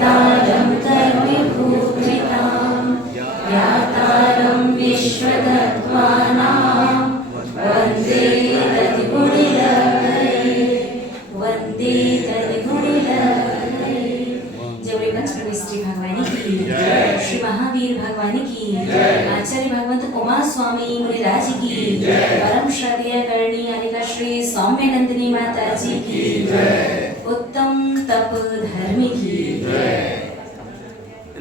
वेतारं कर्मभूभृतां व्यातारं विश्वतत्त्वानां वन्दे तद्गुणिलहरे वन्दे तद्गुणिलहरे। जय बोले पंचप्रभु श्री भगवानी की, श्री महावीर भगवानी की, आचार्य भगवंत उमा स्वामी मुनिराज की, परम श्रद्धेय करणी अनिका श्री सौम्य नंदिनी माता जी की, उत्तम तप धर्म की।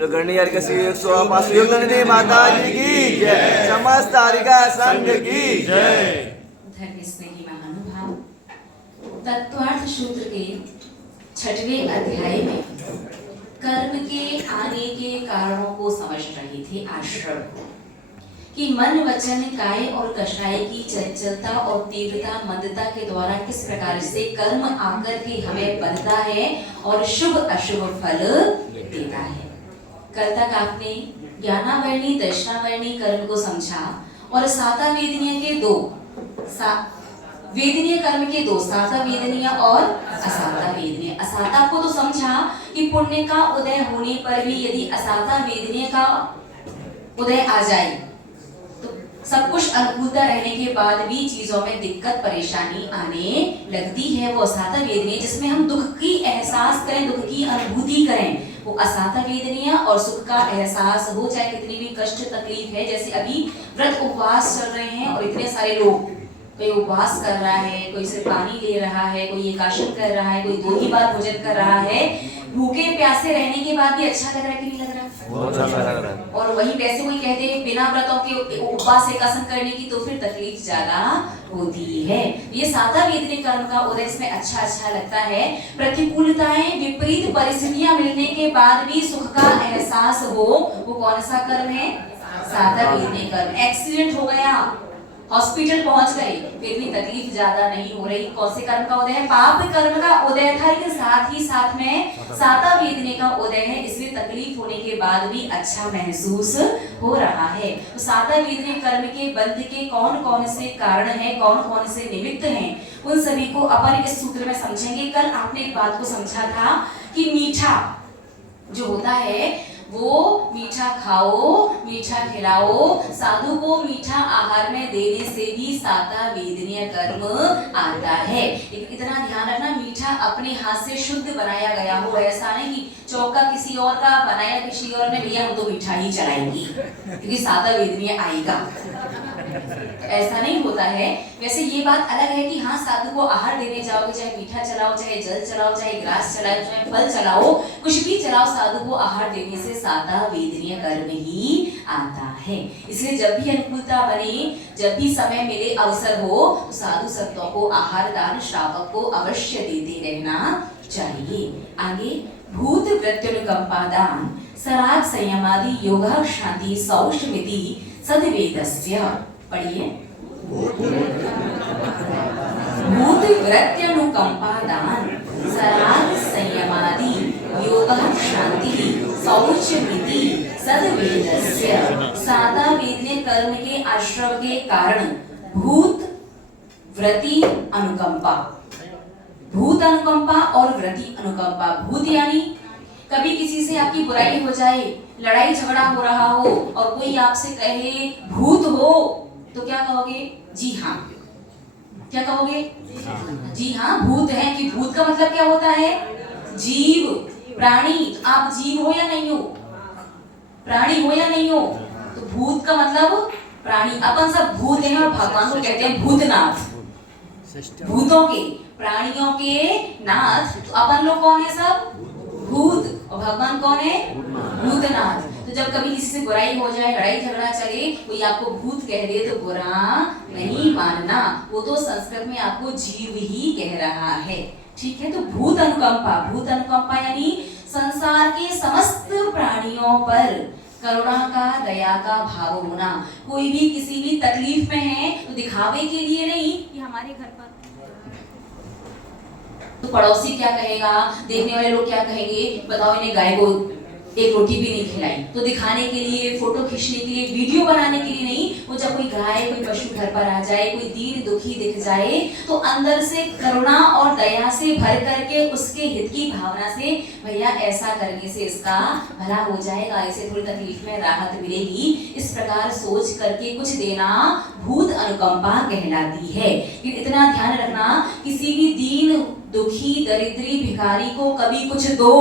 गणनी हरिकसी 105 योग नंदिनी माता जी की जय, समस्त हरिका संघ की जय। धर्म स्नेही महानुभाव, तत्वार्थ सूत्र के 6वें अध्याय में कर्म के आने के कारणों को समझ रहे थे आश्रम कि मन वचन काय और कषाय की चंचलता और तीव्रता मंदता के द्वारा किस प्रकार से कर्म आकर के हमें बनता है और शुभ अशुभ फल देता है। कल तक आपने ज्ञानावर्णी दर्शनावर्णी कर्म को समझा और साता वेदनीय के दो वेदनीय कर्म के दो, साता वेदनीय और असाता वेदनीय। असाता को तो समझा कि पुण्य का उदय होने पर भी यदि असाता वेदनीय का उदय आ जाए तो सब कुछ अनुकूलता रहने के बाद भी चीजों में दिक्कत परेशानी आने लगती है, वो असाता वेदनीय। जिसमें हम दुख की एहसास करें, दुख की अनुभूति करें, वो असाता वेदनीय। और सुख का एहसास हो चाहे कितनी भी कष्ट तकलीफ है। जैसे अभी व्रत उपवास चल रहे हैं और इतने सारे लोग, कोई उपवास कर रहा है, कोई सिर्फ पानी ले रहा है, कोई एकादशी कर रहा है, कोई 2 ही बार भोजन कर रहा है। भूखे प्यासे रहने के बाद भी अच्छा लग रहा है कि नहीं लग रहा? बहुत अच्छा लग रहा है। और वही वैसे कोई कहते हैं बिना व्रतों के उपवास एकादशी करने की, तो फिर तकलीफ ज्यादा होती है। ये साता वेदनीय कर्म का उदय इसमें अच्छा लगता है। प्रतिकूलताएं विपरीत परिस्थितियां मिलने के बाद भी सुख का एहसास हो, वो कौन सा कर्म है? साता वेदनीय कर्म। एक्सीडेंट हो गया, हॉस्पिटल पहुंच गए, फिर भी तकलीफ ज्यादा नहीं हो रही, कौन से कर्म का उदय है? पाप कर्म का उदय था, लेकिन साथ ही साथ में साता वेदनीय का उदय है, इसलिए तकलीफ होने के बाद भी अच्छा महसूस हो रहा है। तो साता वेदनीय कर्म के बंध के कौन कौन से कारण हैं, कौन कौन से निमित्त हैं, उन सभी को अपन इस सूत्र में समझेंगे। कल आपने एक बात को समझा था कि मीठा जो होता है वो मीठा खाओ, मीठा खिलाओ। साधु को मीठा आहार में देने से भी साता वेदनीय कर्म आता है। लेकिन इतना ध्यान रखना, मीठा अपने हाथ से शुद्ध बनाया गया हो, ऐसा नहीं कि चौका किसी और का बनाया किसी और ने, भैया हम तो मीठा ही चलाएंगे क्योंकि साता वेदनीय आएगा, ऐसा नहीं होता है। वैसे ये बात अलग है कि हाँ, साधु को आहार देने जाओगे, चाहे मीठा चलाओ, चाहे जल चलाओ, चाहे ग्रास चलाओ, चाहे फल चलाओ, कुछ भी चलाओ, साधु को आहार देने से साता वेदनीय कर्म ही आता है। इसलिए जब भी अनुकूलता बने, जब भी समय मिले, अवसर हो, तो साधु संतों को आहार दान श्रावक को अवश्य देते रहना चाहिए। आगे भूत वृत्त्यनुकंपा दान सराग संयमादि योगा शांति सौष्मिति सद्वेदस्य। पढ़िए। भूत वृत्त्यनुकंपा दान सराग संयमादि योगा शांति सौष्मिति सद्वेदस्य। साता वेदनीय कर्म के आश्रम के कारण भूत व्रति अनुकंपा, भूत अनुकंपा और व्रति अनुकंपा। भूत यानी कभी किसी से आपकी बुराई हो जाए, लड़ाई झगड़ा हो रहा हो और कोई आपसे कहे भूत हो, तो क्या कहोगे? जी हाँ। क्या कहोगे? जी हाँ, भूत है। कि भूत का मतलब क्या होता है? जीव, प्राणी। आप जीव हो या नहीं हो? प्राणी हो या नहीं हो? तो भूत का मतलब प्राणी। अपन सब भूत हैं और भगवान को कहते हैं भूतनाथ, भूतों के, प्राणियों के नाथ। तो अपन लोग कौन है? सब भूत। और भगवान कौन है? भूतनाथ। तो जब कभी किसी से बुराई हो जाए, लड़ाई झगड़ा चले, कोई आपको भूत कह दे तो बुरा नहीं मानना, वो तो संस्कृत में आपको जीव ही कह रहा है। ठीक है। तो भूत अनुकंपा, भूत अनुकंपा यानी संसार के समस्त प्राणियों पर करुणा का, दया का भाव होना। कोई भी किसी भी तकलीफ में है तो दिखावे के लिए नहीं कि हमारे घर पर तो पड़ोसी क्या कहेगा, देखने वाले लोग क्या कहेंगे, बताओ इन्हें गाय को एक रोटी भी नहीं खिलाई। तो दिखाने के लिए, फोटो खींचने के लिए, वीडियो बनाने के लिए नहीं, वो जब कोई गाय, कोई पशु घर पर आ जाए, कोई दीन दुखी दिख जाए, तो अंदर से करुणा और दया से भर करके उसके हित की भावना से, भैया ऐसा करने से इसका भला हो जाएगा, इसे थोड़ी तकलीफ में राहत मिलेगी, इस प्रकार सोच करके कुछ देना भूत अनुकंपा कहलाती है। इतना ध्यान रखना, किसी भी दीन दुखी दरिद्री भिखारी को कभी कुछ दो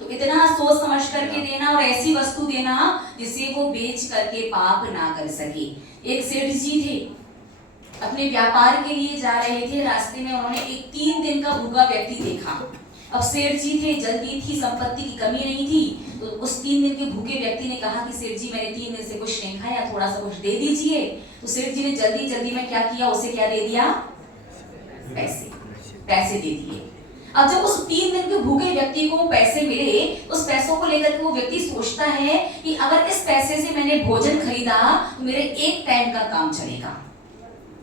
तो इतना सोच समझ करके देना, और ऐसी वस्तु देना जिसे वो बेच करके पाप ना कर सके। एक सेठ जी थे, अपने व्यापार के लिए जा रहे थे, रास्ते में उन्होंने एक 3 दिन का भूखा व्यक्ति देखा। अब सेठ जी थे, जल्दी थी, संपत्ति की कमी नहीं थी, तो उस 3 दिन के भूखे व्यक्ति ने कहा कि सेठ जी मैंने 3 दिन से कुछ नहीं खाया, थोड़ा सा कुछ दे दीजिए। तो सेठ जी ने जल्दी जल्दी में क्या किया, उसे क्या दे दिया, पैसे दे दिए। अब जब उस 3 दिन के भूखे व्यक्ति को पैसे मिले, उस पैसों को लेकर के वो व्यक्ति सोचता है कि अगर इस पैसे से मैंने भोजन खरीदा तो मेरे एक टाइम का काम चलेगा,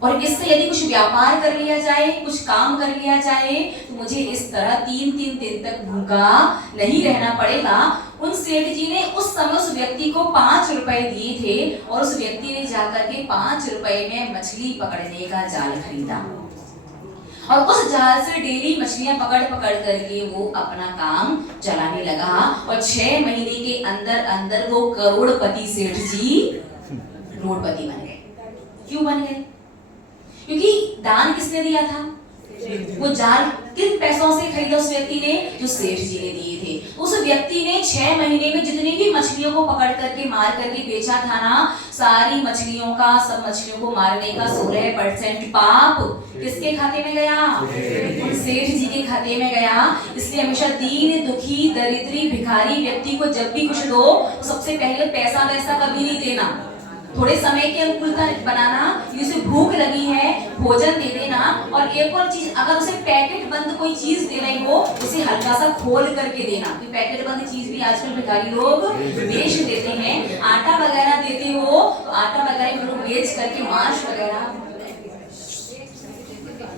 और इससे यदि कुछ व्यापार कर लिया जाए, कुछ काम कर लिया जाए, तो मुझे इस तरह 3-3 दिन तक भूखा नहीं रहना पड़ेगा। उन सेठ जी ने उस समय उस व्यक्ति को 5 रुपए दिए थे, और उस व्यक्ति ने जाकर के 5 रुपए में मछली पकड़ने का जाल खरीदा, और उस जाल से डेली मछलियां पकड़ पकड़ करके वो अपना काम चलाने लगा, और 6 महीने के अंदर अंदर वो करोड़पति सेठ जी करोड़पति बन गए। क्यों बन गए? क्योंकि दान किसने दिया था? वो जाल किन पैसों से खरीदा उस व्यक्ति ने? जो सेठ जी ने दिए थे। उस व्यक्ति ने 6 महीने में जितनी भी मछलियों को पकड़ करके मार करके बेचा था ना, सारी मछलियों का, सब मछलियों को मारने का 16% पाप किसके खाते में गया? सेठ जी के खाते में गया। इसलिए हमेशा दीन दुखी दरिद्री भिखारी व्यक्ति को जब भी कुछ दो, तो सबसे पहले पैसा वैसा कभी नहीं देना, थोड़े समय की अनुकूलता बनाना, उसे भूख लगी है भोजन दे देना। और एक और चीज, अगर उसे पैकेट बंद कोई चीज दे रही हो, उसे हल्का सा खोल करके देना। तो पैकेट बंद चीज भी आजकल भिखारी लोग बेच देते हैं। आटा वगैरह देते हो, तो आटा वगैरह लोग बेच करके मांस वगैरह,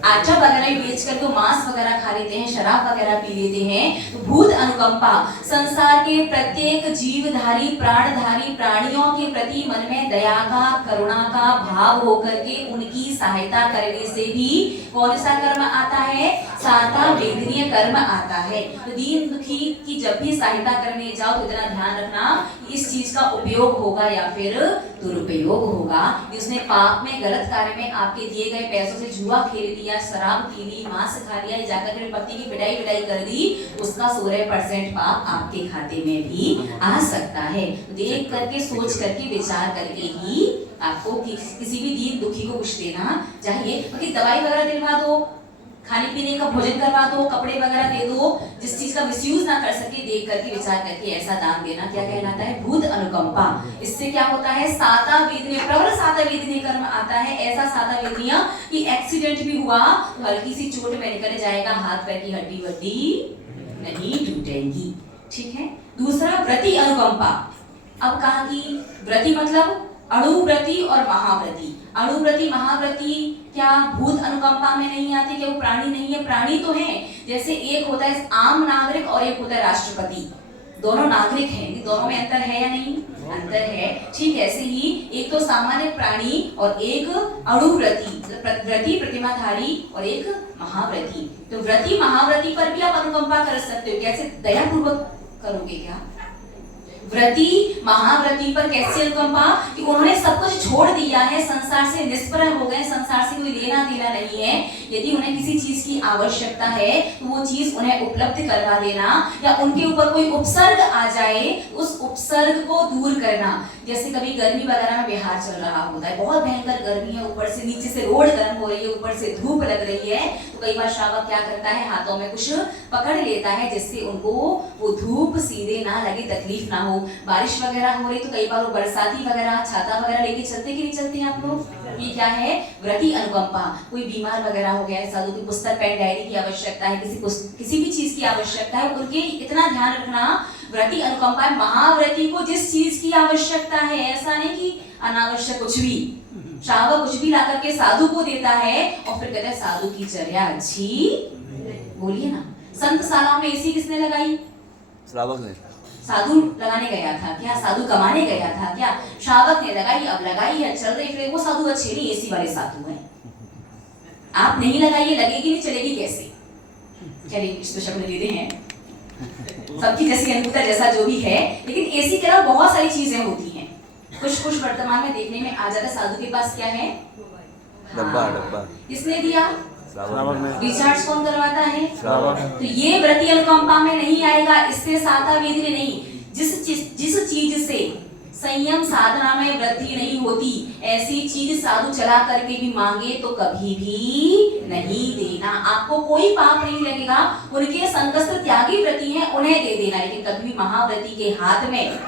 आटा वगैरह बेच करके मांस वगैरह खा लेते हैं, शराब वगैरह पी लेते हैं। तो भूत अनुकंपा, संसार के प्रत्येक जीवधारी प्राणधारी प्राणियों के प्रति मन में दया का, करुणा का भाव होकर के उनकी सहायता करने से भी कौन सा कर्म आता है? साता वेदनीय कर्म आता है। तो दीन दुखी की जब भी सहायता करने जाओ, तो इतना ध्यान रखना इस चीज का उपयोग होगा या फिर दुरुपयोग होगा। उसने पाप में, गलत कार्य में आपके दिए गए पैसों से जुआ खेल लिया, शराब पी ली, मांस खा लिया, जाकर के पति की पिटाई कर दी, उसका 16% पाप आपके खाते में भी आ सकता है। देख करके, सोच करके, विचार करके ही आपको किसी भी दीन दुखी को कुछ देना चाहिए। बाकी दवाई वगैरह दिलवा दो, खाने पीने का भोजन करवा दो, कपड़े वगैरह दे दो, जिस चीज का मिसयूज ना कर सके, देख करके विचार करके ऐसा दान देना क्या कहलाता है? भूत अनुकंपा। इससे क्या होता है? साता वेदनीय, प्रबल साता वेदनीय कर्म आता है। ऐसा साता वेदनीय कि एक्सीडेंट भी हुआ, हल्की सी चोट में निकल जाएगा, हाथ पैर की हड्डी वड्डी नहीं टूटेंगी। ठीक है। दूसरा, व्रति अनुकंपा। अब कहा कि व्रति मतलब अणुव्रति और महाव्रति। अणुव्रति महाव्रति क्या भूत अनुकंपा में नहीं आते? क्या वो प्राणी नहीं है? प्राणी तो है। जैसे एक होता है आम नागरिक और एक होता है राष्ट्रपति, दोनों नागरिक हैं, दोनों में अंतर है या नहीं? अंतर है। ठीक ऐसे ही एक तो सामान्य प्राणी और एक अणुव्रति, व्रति प्रतिमाधारी और एक महाव्रति। तो व्रति महाव्रति पर भी आप अनुकंपा कर सकते हो। कैसे? दयापूर्वक करोगे क्या? व्रति महाव्रति पर कैसे अनुकंपा? कि उन्होंने सब कुछ छोड़ दिया है, संसार से निष्प्रह हो गए, संसार से कोई लेना देना नहीं है। यदि उन्हें किसी चीज की आवश्यकता है तो वो चीज उन्हें उपलब्ध करवा देना, या उनके ऊपर कोई उपसर्ग आ जाए उस उपसर्ग को दूर करना। जैसे कभी गर्मी वगैरह में बिहार चल रहा होता है, बहुत भयंकर गर्मी है, ऊपर से नीचे से रोड गर्म हो रही है, ऊपर से धूप लग रही है, तो कई बार श्रावक क्या करता है, हाथों में कुछ पकड़ लेता है जिससे उनको वो धूप सीधे ना लगे, तकलीफ ना हो। बारिश वगैरह हो रही तो कई बार वो बरसाती वगैरह, छाता वगैरह लेके चलते कि नहीं चलते हैं आप लोग? ये क्या है? व्रति अनुकंपा। कोई बीमार वगैरह हो गया है, साधु की पुस्तक, पेन, डायरी की आवश्यकता है, किसी भी चीज की आवश्यकता है, उनके इतना ध्यान रखना। व्रति अनुकंपा है। महाव्रति को जिस चीज की आवश्यकता है, ऐसा नहीं कि अनावश्यक कुछ भी, श्रावक कुछ भी ला करके साधु को देता है और फिर कहता है साधु की चर्या अच्छी। बोलिए ना, संत शालाओं में एसी किसने लगाई? श्रावक ने। साधु लगाने गया था क्या, साधु कमाने गया था क्या, श्रावक ने लगाई, अब लगाई है, चल रही फिर, वो साधु अच्छे नहीं, एसी वाले साधु हैं। आप नहीं लगाइए, लगेगी नहीं, चलेगी कैसे? चलिए इस तो शब्द लेते हैं, सबकी जैसी अनुभूता जैसा जो भी है, लेकिन एसी के अलावा बहुत सारी चीजें होती हैं। कुछ कुछ वर्तमान में देखने में आ जाता है। साधु के पास क्या है? डब्बा डब्बा किसने दिया? श्रावक में। रिचार्ज कौन करवाता है? श्रावक। तो ये व्रती अनुकंपा में नहीं आएगा, इससे साता वेदनी नहीं। जिस चीज से संयम साधना में वृद्धि नहीं होती, ऐसी चीज साधु चला करके भी मांगे तो कभी भी नहीं देना। आपको कोई पाप नहीं लगेगा, उनके संगस्थ त्यागी व्रती हैं, उन्हें दे देना, लेकिन कभी भी महाव्रती के हाथ में,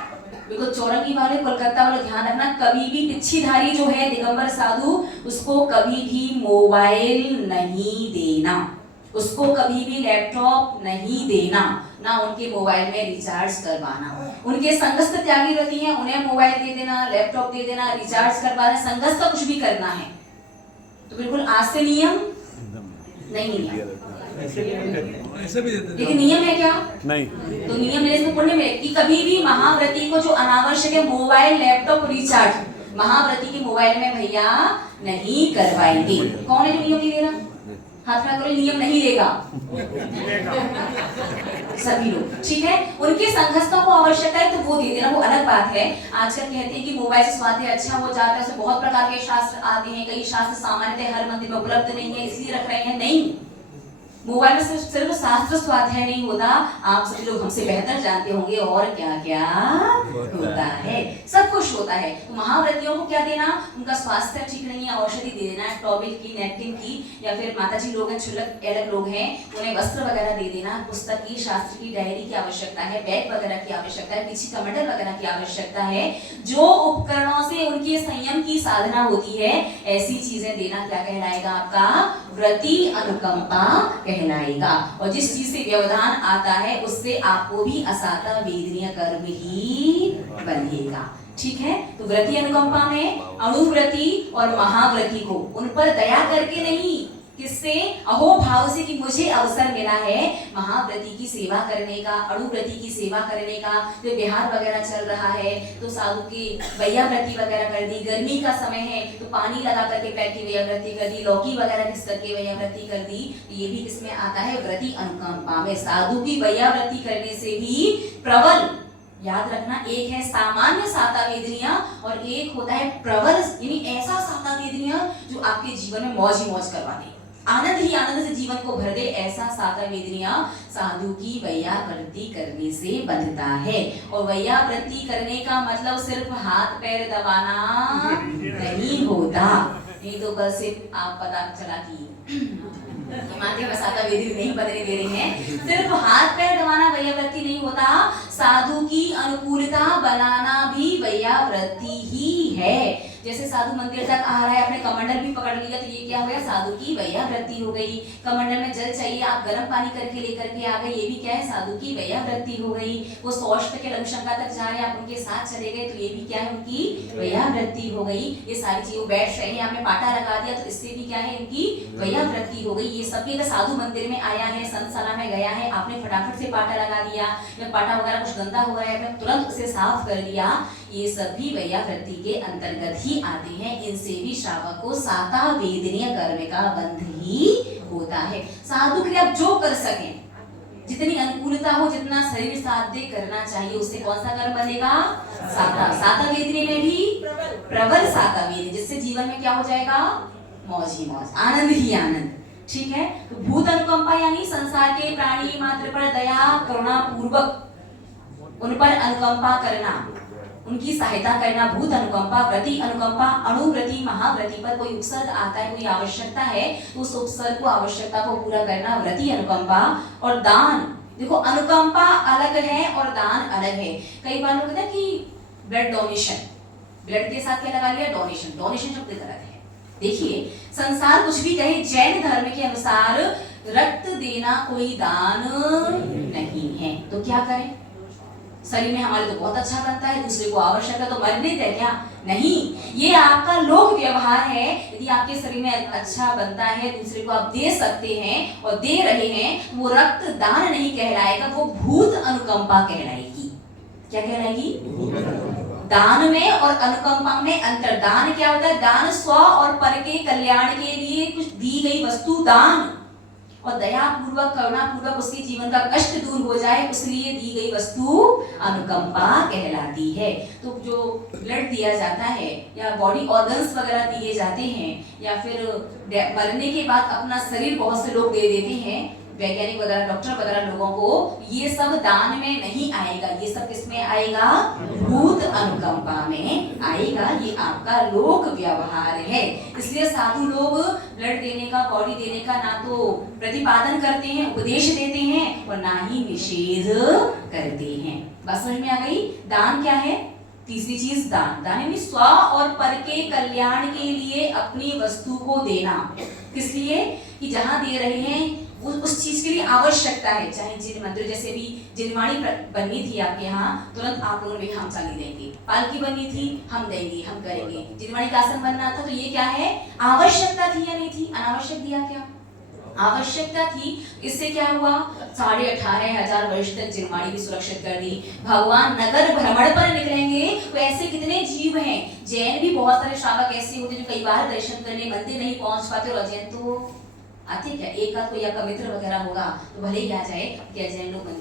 बिल्कुल चौरंगी वाले, कोलकाता वाले, ध्यान रखना, कभी भी पिच्छीधारी जो है दिगंबर साधु, उसको कभी भी मोबाइल नहीं देना, उसको कभी भी लैपटॉप नहीं देना, ना उनके मोबाइल में रिचार्ज करवाना। उनके संगस्थ त्यागी रहती हैं, उन्हें मोबाइल दे देना, लैपटॉप दे देना, रिचार्ज करवाना, संगस्थ कुछ भी करना है तो बिल्कुल आज से नियम नहीं है। ऐसे भी देते लेकिन नियम है क्या? नहीं। तो नियम लेने से पुण्य मिले कि कभी भी महाव्रती को जो अनावश्यक है मोबाइल, लैपटॉप, रिचार्ज, महाव्रती के मोबाइल में भैया नहीं करवाएंगे। कौन है जो नियम नहीं दे रहा? हाथ में करो, नियम नहीं लेगा सभी लोग, ठीक है। उनके संघस्थों को आवश्यकता है तो वो दे देना, वो अलग बात है। आजकल कहते हैं कि मोबाइल से स्वाध्याय अच्छा हो जाता है, उसमें बहुत प्रकार के शास्त्र आते हैं, कई शास्त्र सामान्यतः हर मंदिर में उपलब्ध नहीं है इसलिए रख रहे हैं, नहीं। मोबाइल में सिर्फ शास्त्र स्वाध्याय नहीं होता, आप सभी लोग हमसे बेहतर जानते होंगे और क्या क्या होता है, सब कुछ होता है। तो महाव्रतियों को क्या देना? उनका स्वास्थ्य ठीक नहीं है, औषधि दे देना है, टॉवेल की, नैपकिन की, या फिर माताजी लोग हैं, क्षुल्लक अलग लोग हैं, उन्हें वस्त्र वगैरह दे देना, पुस्तक की, शास्त्र की, डायरी की आवश्यकता है, बैग वगैरह की आवश्यकता है, पीछे कमंडल वगैरह की आवश्यकता है। जो उपकरणों से उनके संयम की साधना होती है, ऐसी चीजें देना क्या कहलाएगा? आपका व्रती अनुकंपा कहलाएगा। और जिस चीज से व्यवधान आता है उससे आपको भी असाता वेदनीय कर्म ही बनेगा, ठीक है। तो व्रती अनुकंपा में अणुव्रती और महाव्रती को उन पर दया करके नहीं, किससे? अहो भाव से कि मुझे अवसर मिला है महाव्रती की सेवा करने का, अणुव्रती की सेवा करने का। जो बिहार वगैरह चल रहा है तो साधु की वैया व्रती वगैरह कर दी, गर्मी का समय है तो पानी लगा करके पैर की वैया व्रती कर दी, लौकी वगैरह घिस करके वैया व्रती कर दी। ये भी किसमें आता है? व्रती अनुकंपा में। साधु की वैया व्रती करने से भी प्रबल, याद रखना, एक है सामान्य साता वेदनिया और एक होता है प्रबल, यानी ऐसा साता वेदनिया जो आपके जीवन में मौज ही मौज करवा दे, आनंद ही आनंद से जीवन को भर दे। ऐसा साता वेदनिया साधु की वैया व्रती करने से बनता है। और वैया व्रती करने का मतलब सिर्फ हाथ पैर दबाना नहीं होता, नहीं तो कल से आप पता चला कि माते में साता वेदी नहीं बदलने दे रहे हैं। सिर्फ हाथ पैर दबाना वैया व्रती नहीं होता, साधु की अनुकूलता बनाना भी वैया व्रती ही है। जैसे साधु मंदिर तक आ रहा है, आपने कमंडल भी पकड़ लिया तो ये क्या हो गया? साधु की वैया व्रती हो गई। कमंडल में जल चाहिए, आप गर्म पानी करके लेकर के आ गए, ये भी क्या है? साधु की वैया व्रती हो गई। वो सौष्ठ के लघुशंका तक जा रहे हैं, आप उनके साथ चले गए तो ये भी क्या है? उनकी वैया व्रती हो गई। ये सारी चीजें बैठ रहे हैं, आपने पाटा लगा दिया तो इससे भी क्या है? इनकी वैया व्रती हो गई। ये सब भी अगर साधु मंदिर में आया है, संतशाला में गया है, आपने फटाफट से पाटा लगा दिया, या पाटा वगैरह कुछ गंदा हो रहा है आपने तुरंत उसे साफ कर दिया, ये सब भी वैया व्रती के अंतर्गत ही आते हैं। इनसे भी श्रावक को साता वेदनीय कर्म का बंध ही होता है। साधु के लिए आप जो कर सकें, जितनी अनुकूलता हो, जितना शरीर साथ दे करना चाहिए, उससे कौन सा कर्म बनेगा? साता। साता वेदनी में भी प्रबल साता वेदनी, जिससे जीवन में क्या हो जाएगा? मौज ही मौज, आनंद ही आनंद, ठीक है। तो भूत अनुकंपा यानी संसार के प्राणी मात्र पर दया करुणा पूर्वक उन पर अनुकंपा करना, उनकी सहायता करना, भूत अनुकंपा। व्रती अनुकंपा, अणुव्रती, महाव्रती पर कोई उपसर्ग आता है, कोई आवश्यकता है, तो उस उपसर्ग को, आवश्यकता को पूरा करना, व्रती अनुकंपा। और दान, देखो अनुकंपा अलग है और दान अलग है। कई बार लोग कहते हैं कि ब्लड डोनेशन, ब्लड के साथ क्या लगा लिया? डोनेशन। डोनेशन शब्द गलत है। देखिए, संसार कुछ भी कहे, जैन धर्म के अनुसार रक्त देना कोई दान नहीं है। तो क्या करें? शरीर में हमारे तो बहुत अच्छा बनता है, दूसरे को आवश्यक है तो मरने दे क्या? नहीं, ये आपका लोक व्यवहार है। यदि आपके शरीर में अच्छा बनता है, दूसरे को आप दे सकते हैं और दे रहे हैं, वो रक्त दान नहीं कहलाएगा, वो भूत अनुकंपा कहलाएगी। क्या कहलाएगी? दान में और अनुकंपा में अंतर। दान क्या होता है? दान स्व और पर के कल्याण के लिए कुछ दी गई वस्तु दान, और दया पूर्वक करुणा पूर्वक उसके जीवन का कष्ट दूर हो जाए इसलिए दी गई वस्तु अनुकंपा कहलाती है। तो जो ब्लड दिया जाता है या बॉडी ऑर्गन्स वगैरह दिए जाते हैं या फिर मरने के बाद अपना शरीर बहुत से लोग दे देते हैं, वैज्ञानिक वगैरह डॉक्टर वगैरह लोगों को, ये सब दान में नहीं आएगा। ये सब किसमें आएगा? भूत अनुकंपा में आएगा। ये आपका लोक व्यवहार है। इसलिए साधु लोग ब्लड देने का, बॉडी देने का ना तो प्रतिपादन करते हैं, उपदेश देते हैं, और ना ही निषेध करते हैं। बात समझ में आ गई? दान क्या है? तीसरी चीज दान। दान यानी स्व और पर के कल्याण के लिए अपनी वस्तु को देना। किस लिए? कि जहां दे रहे हैं उस चीज के लिए आवश्यकता है। चाहे जिन मंदिर, जैसे भी जिनवाणी बननी थी आपके यहाँ, तुरंत आप लोगों ने हम चाली देंगे। पालकी बननी थी, हम देंगे, हम करेंगे। जिनवाणी का आसन बनना था, तो ये क्या है? आवश्यकता थी या नहीं थी? अनावश्यक दिया क्या? आवश्यकता थी। इससे क्या हुआ? 18,500 वर्ष तक जिनवाणी भी सुरक्षित कर दी। भगवान नगर भ्रमण पर निकलेंगे तो ऐसे कितने जीव हैं। जैन भी बहुत सारे श्रावक ऐसे होते जो कई बार दर्शन करने मंदिर नहीं पहुंच पाते, और अजैन तो आते क्या? एक आध कोई आपका मित्र वगैरह होगा तो भले ही आ जाए, कि अजैन लोग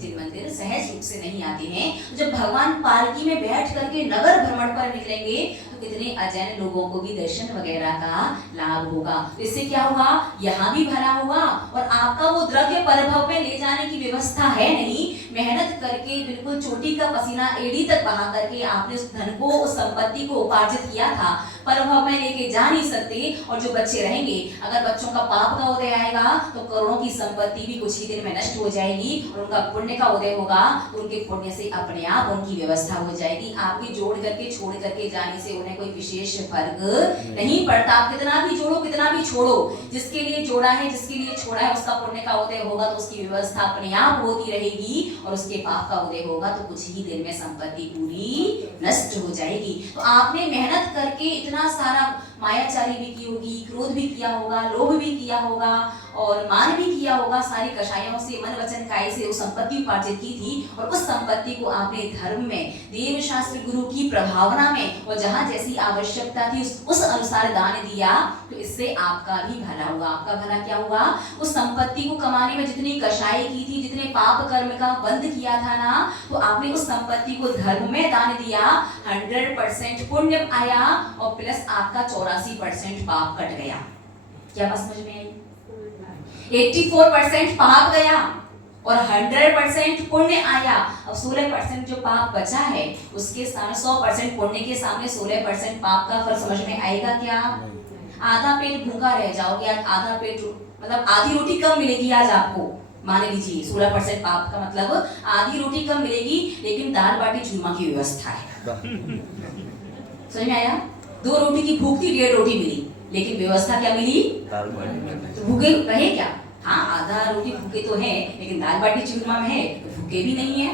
जिन मंदिर सहज रूप से नहीं आते हैं। जब भगवान पालकी में बैठ करके नगर भ्रमण पर निकलेंगे तो कितने अजैन लोगों को भी दर्शन वगैरह का लाभ होगा। इससे क्या हुआ? यहाँ भी भला हुआ, और आपका वो द्रव्य परभव में ले जाने की व्यवस्था है नहीं। मेहनत करके बिल्कुल चोटी का पसीना एड़ी तक बहा करके आपने उस धन को, उस संपत्ति को उपार्जित किया था, परभव में लेके जा नहीं सकते। और जो बच्चे रहेंगे, अगर बच्चों का पाप का उदय आएगा तो करोड़ों की संपत्ति भी कुछ ही दिन में नष्ट हो जाएगी, और उनका पुण्य का उदय होगा तो उनके पुण्य से अपने आप उनकी व्यवस्था हो जाएगी। आपके जोड़ करके छोड़ करके जाने से उन्हें कोई विशेष फर्क नहीं पड़ता। आप कितना भी जोड़ो, कितना भी छोड़ो, जिसके लिए जोड़ा है, जिसके लिए छोड़ा है, उसका पुण्य का उदय होगा तो उसकी व्यवस्था अपने आप होती रहेगी, और उसके पाप का उदय होगा तो कुछ ही दिन में संपत्ति पूरी नष्ट हो जाएगी। तो आपने मेहनत करके इतना सारा मायाचारी भी की होगी, क्रोध भी किया होगा, लोभ भी किया होगा, और मान भी किया होगा। सारी कषायों से, मन वचन काय से उस संपत्ति उपार्जित की थी, और उस संपत्ति को आपने धर्म में, देव शास्त्र गुरु की प्रभावना में, और जहां जैसी आवश्यकता थी उस अनुसार दान दिया, तो इससे आपका भी भला हुआ। आपका भला क्या हुआ? उस संपत्ति को कमाने में जितनी कषाई की थी, जितने पाप कर्म का बंद किया था ना, तो आपने उस संपत्ति को धर्म में दान दिया, 100% पुण्य आया, और प्लस आपका 84% पाप कट गया। क्या बात समझ में आई? 84% पाप गया और 100% पुण्य आया। अब 16% जो पाप बचा है उसके सामने 100% पुण्य के सामने 16% पाप का फर्क समझ में आएगा क्या? आधा पेट भूखा रह जाओगे, आधा पेट मतलब आधी रोटी कम मिलेगी आज आपको। मान लीजिए 16% पाप का मतलब आधी रोटी कम मिलेगी, लेकिन दाल बाटी चूरमा की व्यवस्था है। समझ में आया? 2 रोटी की भूख थी, 1.5 रोटी मिली, लेकिन व्यवस्था क्या मिली? दाल बाटी। तो भूखे रहे क्या? हाँ, आधा रोटी भूखे तो है, लेकिन दाल बाटी चूरमा में है तो भूखे भी नहीं है।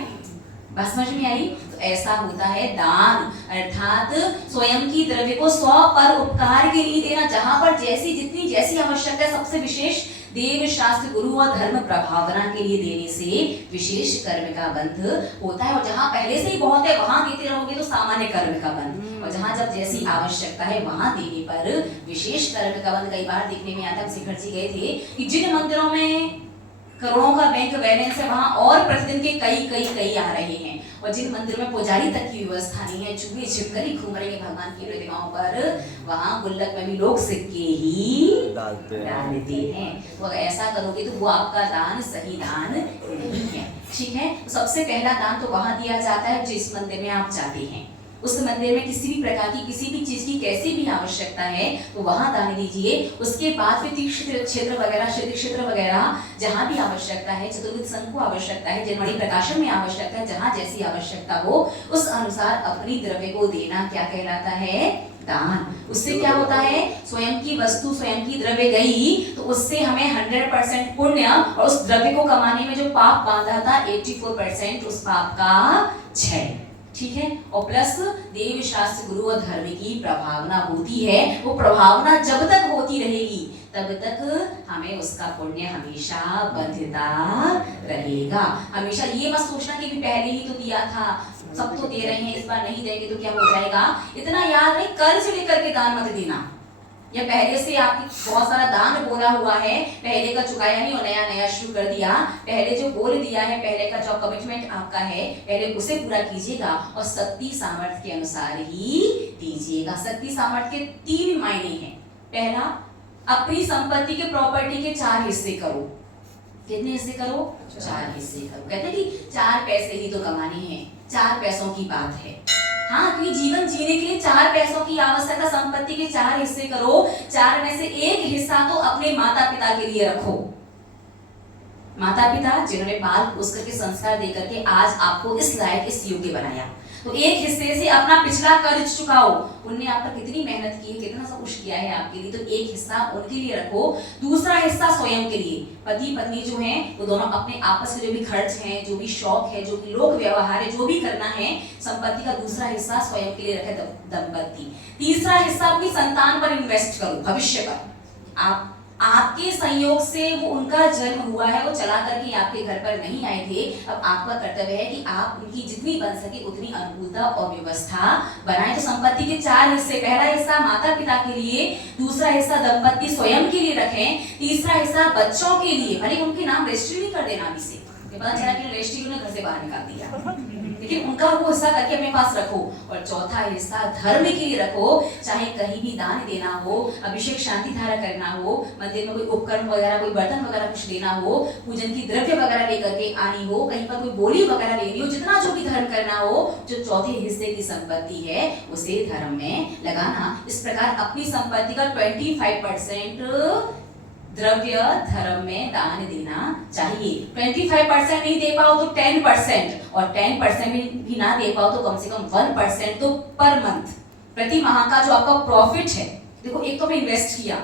बात समझ में आई? तो ऐसा होता है दान, अर्थात स्वयं की द्रव्य को स्व पर उपकार के लिए देना। जहां पर जैसी जितनी जैसी आवश्यकता है, सबसे विशेष देव शास्त्र गुरु और धर्म प्रभावना के लिए देने से विशेष कर्म का बंध होता है। और जहां पहले से ही बहुत है वहां देते रहोगे तो सामान्य कर्म का बंध, और जहां जब जैसी आवश्यकता है वहां देने पर विशेष कर्म का बंध। कई बार देखने में आता है, शिखर जी गए थे कि जिन मंदिरों में करोड़ों का बैंक बैलेंस है वहां और प्रतिदिन के कई आ रहे हैं, और जिन मंदिर में पुजारी तक की व्यवस्था नहीं है, चूहे छिपकली घूम रहे हैं भगवान की प्रतिमाओं पर, वहां गुल्लक में भी लोग सिक्के ही डालते हैं। तो अगर ऐसा करोगे तो वो आपका दान सही दान नहीं है। ठीक है, तो सबसे पहला दान तो वहां दिया जाता है जिस मंदिर में आप जाते हैं। उस मंदिर में किसी भी प्रकार की किसी भी चीज की कैसी भी आवश्यकता है तो वहां दान दीजिए। उसके बाद फिर तीर्थ क्षेत्र वगैरह, श्रुति क्षेत्र वगैरह जहां भी आवश्यकता है, चतुर्विध संघ को आवश्यकता है, जनवरी प्रकाशन में आवश्यकता है, जहां जैसी आवश्यकता हो उस अनुसार अपनी द्रव्य को देना क्या कहलाता है? दान। उससे क्या होता है? स्वयं की वस्तु, स्वयं की द्रव्य गई तो उससे हमें 100% पुण्य, और उस द्रव्य को कमाने में जो पाप बांधा था 84% उस पाप का क्षय। ठीक है। और प्लस देव शास्त्र गुरु और धर्म की प्रभावना होती है, वो प्रभावना जब तक होती रहेगी तब तक हमें उसका पुण्य हमेशा बंधता रहेगा। हमेशा ये मत सोचना कि भी पहले ही तो दिया था, सब तो दे रहे हैं, इस बार नहीं देंगे तो क्या हो जाएगा, इतना याद नहीं, कर्ज लेकर के दान मत देना। या पहले से आपकी बहुत सारा दान बोला हुआ है, पहले का चुकाया नहीं और नया नया शुरू कर दिया, पहले जो बोल दिया है, पहले का जो कमिटमेंट आपका है, पहले उसे पूरा कीजिएगा और शक्ति सामर्थ्य के अनुसार ही दीजिएगा। शक्ति सामर्थ्य के 3 मायने हैं। पहला, अपनी संपत्ति के प्रॉपर्टी के 4 हिस्से करो। कितने हिस्से करो? 4 हिस्से करो। कहते हैं कि 4 पैसे ही तो कमाने हैं, 4 पैसों की बात है। हाँ, क्योंकि जीवन जीने के लिए 4 पैसों की आवश्यकता, संपत्ति के 4 हिस्से करो, 4 में से 1 हिस्सा तो अपने माता पिता के लिए रखो। माता पिता जिन्होंने पाल पोस करके संस्कार दे करके आज आपको इस लायक, इस योग्य बनाया, तो 1 हिस्से से अपना पिछला कर्ज चुकाओ। उनने आप पर कितनी मेहनत की है, कितना सब कुछ किया है आपके लिए, तो 1 हिस्सा उनके लिए रखो, दूसरा हिस्सा स्वयं के लिए। पति पत्नी जो हैं वो दोनों अपने आपस के जो भी खर्च हैं, जो भी शौक है, जो भी लोक व्यवहार है, जो भी करना है, संपत्ति का दूसरा हिस्सा स्वयं के लिए रखे दंपति। तीसरा हिस्सा अपनी संतान पर इन्वेस्ट करो, भविष्य पर। आपके संयोग से वो उनका जन्म हुआ है, वो चला करके आपके घर पर नहीं आए थे। अब आपका कर्तव्य है कि आप उनकी जितनी बन सके उतनी अनुकूलता और व्यवस्था बनाएं। तो संपत्ति के 4 हिस्से, पहला हिस्सा माता पिता के लिए, दूसरा हिस्सा दंपति स्वयं के लिए रखें, तीसरा हिस्सा बच्चों के लिए। भले उनके नाम रजिस्ट्री नहीं कर देना अभी से, पता चला कि रजिस्ट्री उन्होंने घर से बाहर निकाल दिया, लेकिन उनका वो हिस्सा करके अपने पास रखो। और चौथा हिस्सा धर्म के लिए रखो, चाहे कहीं भी दान देना हो, अभिषेक शांति धारा करना हो, मंदिर में कोई उपकरण वगैरह, कोई बर्तन वगैरह कुछ देना हो, पूजन की द्रव्य वगैरह लेकर के आनी हो, कहीं पर कोई बोली वगैरह लेनी हो, जितना जो भी धर्म करना हो, जो चौथे हिस्से की संपत्ति है उसे धर्म में लगाना। इस प्रकार अपनी संपत्ति का 25% द्रव्य धर्म में दान देना चाहिए। 25% नहीं दे पाओ तो 10%, और 10% भी ना दे पाओ तो कम से कम 1% तो पर मंथ, प्रति माह का जो आपका प्रॉफिट है। देखो, एक तो मैं इन्वेस्ट किया,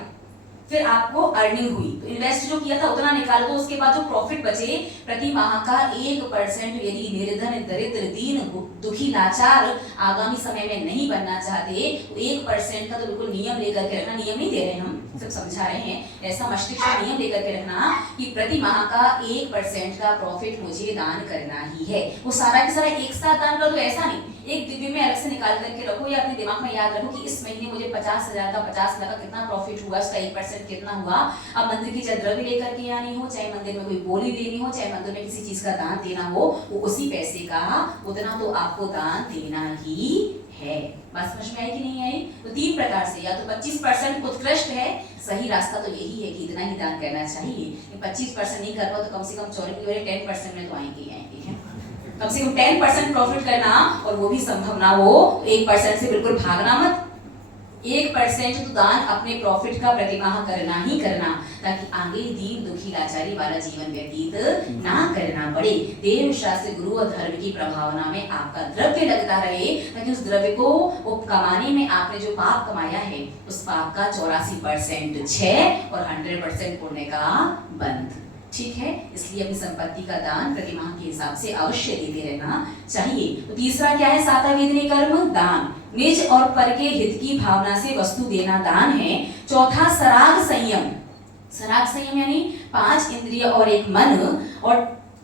फिर आपको अर्निंग हुई, तो इन्वेस्ट जो किया था उतना निकालो, तो उसके बाद जो प्रॉफिट बचे प्रति माह का 1% यदि निर्धन, दरिद्र, दीन, दुखी, लाचार आगामी समय में नहीं बनना चाहते, तो 1% का तो बिल्कुल नियम लेकर के रखना। नियम नहीं दे रहे हम, सब समझा रहे हैं, ऐसा मस्तिष्क में नियम लेकर के रखना कि प्रति माह का 1% का प्रॉफिट मुझे दान करना ही है। वो सारा के सारा एक साथ दान कर दो, ऐसा नहीं, एक डिब्बे में अलग से निकाल करके रखो, या अपने दिमाग में याद रखो कि इस महीने मुझे 50,000 का, 50 लाख का कितना प्रॉफिट हुआ, उसका 1% कितना हुआ। अब मंदिर की चाहे द्रव्य लेकर के आनी हो, चाहे मंदिर में कोई बोली लेनी हो, चाहे मंदिर में किसी चीज का दान देना हो, वो उसी पैसे का उतना तो आपको दान देना ही है। बात समझ में आई कि नहीं आई? तो 3 प्रकार से, या तो 25% उत्कृष्ट है, सही रास्ता तो यही है कि इतना ही दान करना चाहिए। 25% नहीं कर पाओ तो कम से कम 10% में तो आएंगे ही आएंगे, है कम से कम 10% प्रॉफिट करना, और वो भी संभव ना हो 1% से बिल्कुल भागना मत। 1% तो दान अपने प्रॉफिट का प्रतिमाह करना ही करना, ताकि आगे दीन, दुखी, लाचारी वाला जीवन व्यतीत ना करना पड़े। देव शास्त्र गुरु और धर्म की प्रभावना में आपका द्रव्य लगता रहे, ताकि उस द्रव्य को वो कमाने में आपने जो पाप कमाया है उस पाप का 84% क्षय और 100% पुण्य का बंध। ठीक है, इसलिए अपनी संपत्ति का दान प्रतिमाह के हिसाब से अवश्य देते रहना चाहिए। तो तीसरा क्या है? साता वेदनी कर्म दान, निज और पर के हित की भावना से वस्तु देना दान है। चौथा सराग संयम, सराग संयम यानी 5 इंद्रिय और 1 मन, और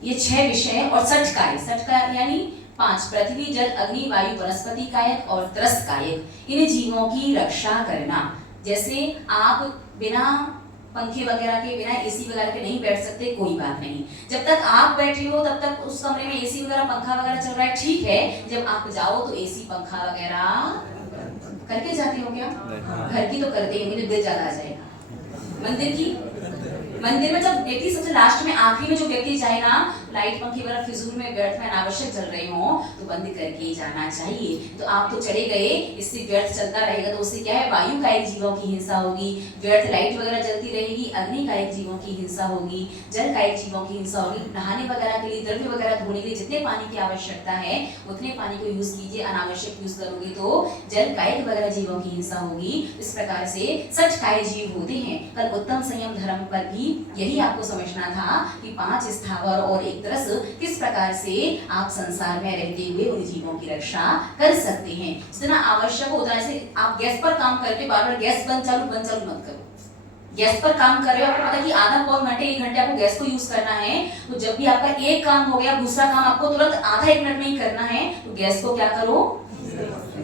ये 6 विषय और 6 काय। 6 काय यानी 5 पृथ्वी, जल, अग्नि, वायु, वनस्पति कायक और त्रस्त कायक। इन जीवों की रक्षा करना। जैसे आप बिना पंखे वगैरह के, बिना एसी वगैरह के नहीं बैठ सकते, कोई बात नहीं, जब तक आप बैठे हो तब तक उस कमरे में एसी वगैरह, पंखा वगैरह चल रहा है, ठीक है। जब आप जाओ तो एसी पंखा वगैरह करके जाते हो क्या? घर की तो करते ही, मुझे बिल ज्यादा आ जाएगा। मंदिर की, मंदिर में जब व्यक्ति सबसे लास्ट में, आखिरी में जो व्यक्ति जाए ना, लाइट पंखे वगैरह फिजूल में व्यर्थ में अनावश्यक चल रहे हो तो बंद करके जाना चाहिए। तो आप तो चले गए, इससे व्यर्थ चलता रहेगा तो उससे क्या है? वायु कायिक जीवों की हिंसा होगी, व्यर्थ लाइट वगैरह जलती रहेगी, अग्नि कायिक जीवों की हिंसा होगी, जल कायिक जीवों की हिंसा होगी। नहाने वगैरह के लिए, द्रव्य वगैरह धोने के लिए जितने पानी की आवश्यकता है उतने पानी को यूज कीजिए, अनावश्यक यूज करोगे तो जल कायिक वगैरह जीवों की हिंसा होगी। इस प्रकार से 6 काय जीव होते हैं। कल उत्तम संयम धर्म पर भी यही आपको समझना था कि 5 स्थावर और 1 तरस किस प्रकार से आप संसार में रहते हुए उन जीवों की रक्षा कर सकते हैं। जितना आवश्यक होता है, जैसे आप गैस पर काम करते बार बार गैस बंद चालू मत करो। गैस पर काम कर रहे हो, आपको पता है कि आधा पौन घंटे 1 घंटे आपको गैस को यूज करना है, तो जब भी आपका एक काम हो गया दूसरा काम आपको तुरंत आधा 1 मिनट में ही करना है, तो गैस को क्या करो,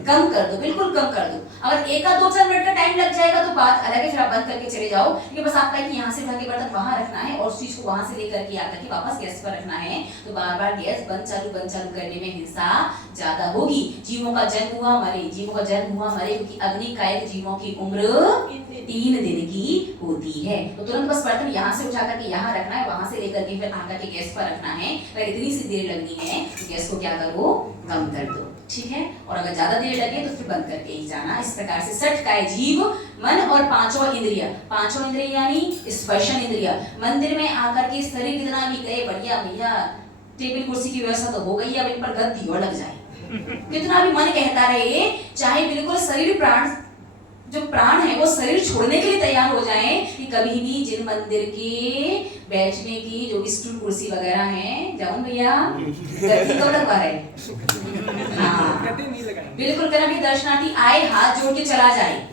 कम कर दो, बिल्कुल कम कर दो। अगर 1-2-4 मिनट का टाइम लग जाएगा तो बात अलग है, फिर आप बंद करके चले जाओ, क्योंकि बस आपका कि यहाँ से उठा के बर्तन वहां रखना है और उस चीज को वहां से लेकर के आकर के वापस गैस पर रखना है, तो बार बार गैस बंद चालू करने में हिंसा ज्यादा होगी। जीवों का जन्म हुआ मरे, क्योंकि अग्नि कायक जीवों की उम्र 3 दिन की होती है। तो तुरंत बस बर्तन यहाँ से उठा करके यहाँ रखना है, वहां से लेकर के फिर आकर के गैस पर रखना है। अगर इतनी सी देर लगनी है तो गैस को क्या करो, कम कर दो, ठीक है। और अगर ज्यादा देर लगे तो फिर बंद करके ही जाना। इस प्रकार से 6 काय जीव, मन और 5वां इंद्रिय यानी स्पर्शन इंद्रिय मंदिर में आकर के शरीर कितना भी कहे बढ़िया भैया टेबल कुर्सी की व्यवस्था तो हो गई, अब इन पर गद्दी और लग जाए, कितना भी मन कहता रहे, चाहे बिल्कुल शरीर प्राण जो प्राण है वो शरीर छोड़ने के लिए तैयार हो जाए, कि कभी भी जिन मंदिर के बैठने की जो स्टूल कुर्सी वगैरह हैं, जाऊन भैया गद्दी कब लगवा रहे, हाँ बिल्कुल करना भी दर्शनार्थी आए हाथ जोड़ के चला जाए,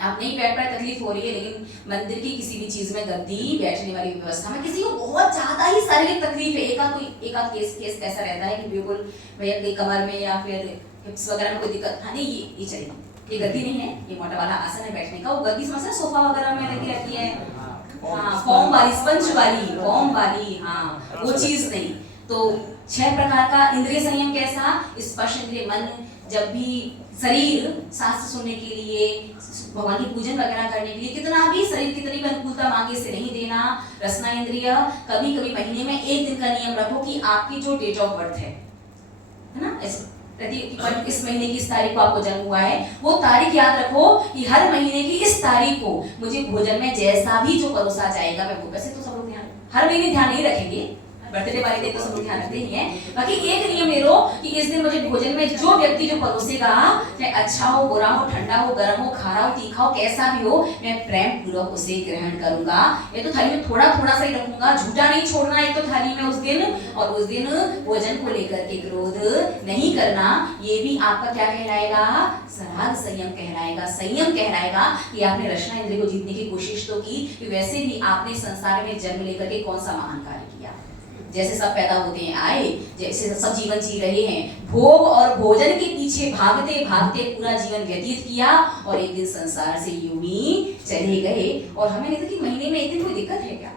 आप नहीं बैठ पाए तकलीफ हो रही है, लेकिन मंदिर की किसी भी चीज में गद्दी बैठने वाली व्यवस्था में किसी को बहुत ज्यादा ही शारीरिक तकलीफ है, एक आध केस ऐसा रहता है कि बिल्कुल भैया कमर में या फिर हिप्स वगैरह में कोई दिक्कत, हाँ नहीं ये चलेगी, ये गद्दी नहीं है, ये मोटा वाला आसन है बैठने का, वो गद्दी समझ सोफा वगैरह में लगी रहती है, हाँ फॉर्म वाली, स्पंज वाली, हाँ वो चीज नहीं। तो 6 प्रकार का इंद्रिय संयम कैसा, स्पर्श इंद्रिय मन, जब भी शरीर शास्त्र सुनने के लिए, भगवान की पूजन वगैरह करने के लिए कितना भी शरीर कितनी भी अनुकूलता मांगे से नहीं देना। रसना इंद्रिय, कभी कभी महीने में 1 दिन का नियम रखो कि आपकी जो डेट ऑफ बर्थ है ना, इस महीने की इस तारीख को आपको जन्म हुआ है, वो तारीख याद रखो कि हर महीने की इस तारीख को मुझे भोजन में जैसा भी जो परोसा जाएगा मैं वो, वैसे तो सब लोग ध्यान हर महीने ध्यान नहीं रखेंगे, बर्थडे वाले दिन तो सब लोग ध्यान रखते ही हैं, बाकी एक नियम ले लो कि इस दिन मुझे भोजन में जो व्यक्ति जो परोसेगा, चाहे अच्छा हो, बुरा हो, ठंडा हो, गर्म हो, खारा हो, तीखा हो, कैसा भी हो, मैं प्रेम पूर्वक उसे ग्रहण करूंगा। ये तो थाली में थोड़ा थोड़ा सा ही रखूंगा, झूठा नहीं छोड़ना एक तो थाली में उस दिन, और उस दिन भोजन को लेकर के क्रोध नहीं करना। ये भी आपका क्या कहलाएगा, सराग संयम कहलाएगा। संयम कहलाएगा कि आपने रसना इंद्रिय को जीतने की कोशिश तो की, वैसे भी आपने संसार में जन्म लेकर के कौन सा महान कार्य किया। जैसे सब पैदा होते हैं आए, जैसे सब जीवन जी रहे हैं, भोग और भोजन के पीछे भागते भागते पूरा जीवन व्यतीत किया, और एक दिन संसार से यूं ही चले गए। और हमें नहीं था कि महीने में एक दिन कोई दिक्कत है क्या,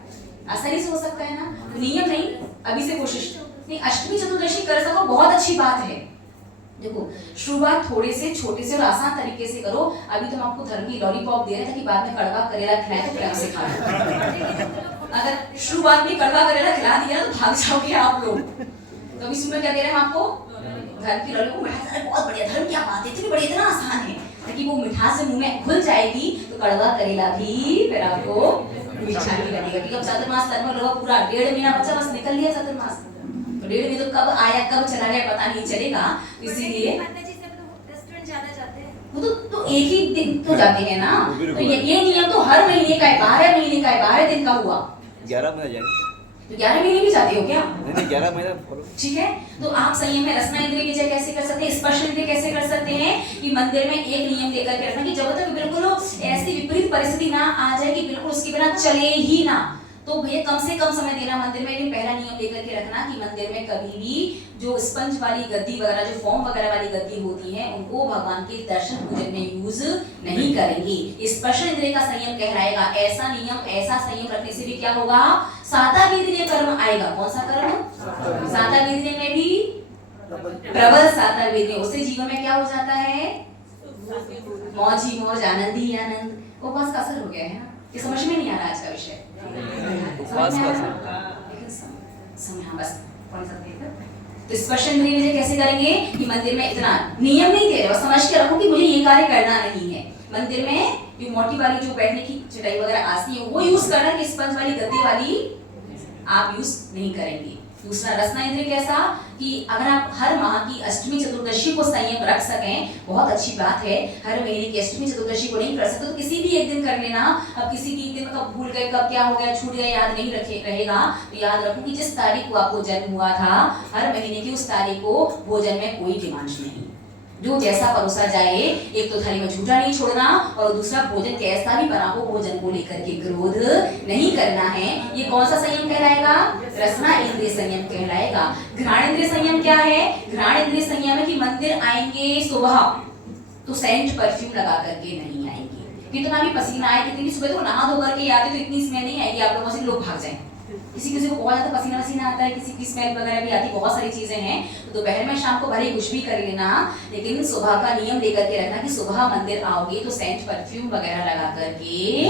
आसानी से हो सकता है ना, नियम नहीं, अभी से कोशिश नहीं। अष्टमी चतुर्दशी कर सको बहुत अच्छी बात है। देखो शुरुआत थोड़े से छोटे से और आसान तरीके से करो। अभी तो हम आपको धर्म की लॉलीपॉप दे रहे थे कि बाद में कड़वा करेला खिलाए तो प्रेम से खाना। अगर शुरुआत में कड़वा करेला खिला दिया तो भाग जाओगे आप लोग। तो अभी सुनो क्या दे रहे हैं आपको, धर्म की लॉलीपॉप। मिठास बहुत बढ़िया, धर्म क्या बात है, इतनी बड़ी, इतना आसान है, ताकि वो मिठास से मुंह में घुल जाएगी तो कड़वा करेला भी फिर आपको मीठा नहीं लगेगा। क्योंकि अब चातुर्मास लगभग लोग पूरा 1.5 महीना बच्चा बस निकल लिया चातुर्मास, तो 1.5 महीने तो कब आया कब चला गया पता नहीं चलेगा। इसीलिए वो तो एक ही दिन तो जाते हैं ना, तो ये नियम तो हर महीने का है, 12 महीने का है, 12 दिन का हुआ, 11 महीने जाएंगे तो 11 महीने भी जाते हो क्या? नहीं 11 महीने फॉलो। ठीक है, तो आप संयम में रसना इंद्रिय विजय कैसे कर सकते हैं, स्पर्श इंद्रिय कैसे कर सकते हैं, कि मंदिर में एक नियम लेकर के रखना कि जब तक बिल्कुल ऐसी विपरीत परिस्थिति ना आ जाए कि बिल्कुल उसके बिना चले ही ना, तो भैया कम से कम समय देना मंदिर में। लेकिन पहला नियम लेकर के रखना कि मंदिर में कभी भी जो स्पंज वाली गद्दी वगैरह, जो फॉर्म वगैरह वाली गद्दी होती है, उनको भगवान के दर्शन पूजन में यूज नहीं करेंगे। स्पर्श इंद्रिय का संयम कहलाएगा। ऐसा नियम, ऐसा संयम रखने से भी क्या होगा, सातावेदनीय कर्म आएगा। कौन सा कर्म? सातावेदनीय में भी प्रबल सातावेदनीय, उससे जीवन में क्या हो जाता है, मौज ही मौज, आनंद ही आनंद। वो बस का असर हो गया है ना, ये समझ में नहीं आ रहा आज का विषय। तो स्पर्श इंद्रिय विजय कैसे करेंगे कि मंदिर में इतना नियम नहीं दे रहे, और समझ के रखो कि मुझे ये कार्य करना नहीं है। मंदिर में जो मोटी वाली जो बैठने की चटाई वगैरह आती है वो यूज करना, कि स्पंज वाली गद्दी वाली आप यूज नहीं करेंगे। दूसरा रसना इंद्रिय कैसा कि अगर आप हर माह की अष्टमी चतुर्दशी को संयम रख सकें, बहुत अच्छी बात है। हर महीने की अष्टमी चतुर्दशी को नहीं कर सकते तो किसी भी एक दिन कर लेना। अब किसी भी दिन कब भूल गए, कब क्या हो गया, छूट गया, याद नहीं रहेगा तो याद रखो कि जिस तारीख को आपको जन्म हुआ था, हर महीने की उस तारीख को भोजन में कोई डिमांड नहीं, जो जैसा परोसा जाए। एक तो थाली में झूठा नहीं छोड़ना और दूसरा भोजन कैसा भी बना हो, भोजन को लेकर के क्रोध नहीं करना है। ये कौन सा संयम कहलाएगा? रसना इंद्रिय संयम कहलाएगा। घ्राण इंद्रिय संयम क्या है? घ्राण इंद्रिय संयम है कि मंदिर आएंगे सुबह तो सेंट परफ्यूम लगा करके नहीं आएंगे। कितना भी पसीना आए, कितनी भी सुबह तो नहा धो करके आते तो इतनी स्मेल नहीं आएगी आप लोगों से, लोग भाग जाएं। किसी किसी को बहुत ज्यादा पसीना आता है, किसी की स्मेल वगैरह भी आती, बहुत सारी चीजें हैं। तो दोपहर में शाम को भले कुछ भी कर लेना, लेकिन सुबह का नियम लेकर के रखना कि सुबह मंदिर आओगे तो सेंट परफ्यूम वगैरह लगा करके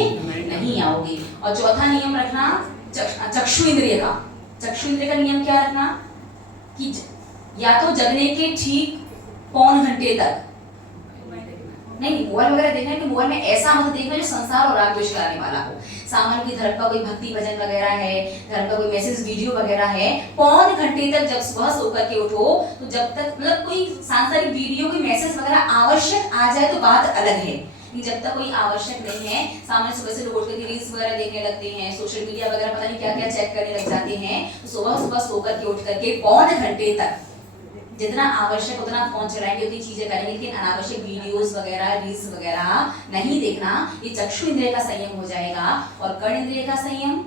नहीं आओगे। और चौथा नियम रखना चक्षु इंद्रिय का। चक्षु इंद्रिय का नियम क्या रखना कि या तो जगने के ठीक पौन घंटे तक नहीं, मोबाइल वगैरह देखना है कि मोबाइल में ऐसा मत देखना जो संसार और राग द्वेष कराने वाला हो। सामान्य की धर्म का कोई भक्ति भजन वगैरह है, धर्म का कोई मैसेज वीडियो वगैरह है, पौन घंटे तक जब सुबह सो करके उठो तो जब तक मतलब कोई सांसारिक वीडियो कोई मैसेज वगैरह आवश्यक आ जाए तो बात अलग है, जब तक कोई आवश्यक नहीं है। सामान्य सुबह से लोग उठ करके रील्स वगैरह देखने लगते हैं, सोशल मीडिया वगैरह पता नहीं क्या क्या चेक करने लग जाते हैं। तो सुबह सो करके उठ करके पौन घंटे तक जितना आवश्यक उतना फोन चलाएंगे, उतनी चीजें करेंगे, लेकिन अनावश्यक वीडियोस वगैरह रील्स वगैरह नहीं देखना। ये चक्षु इंद्रिय का संयम हो जाएगा। और कर्ण इंद्रिय का संयम,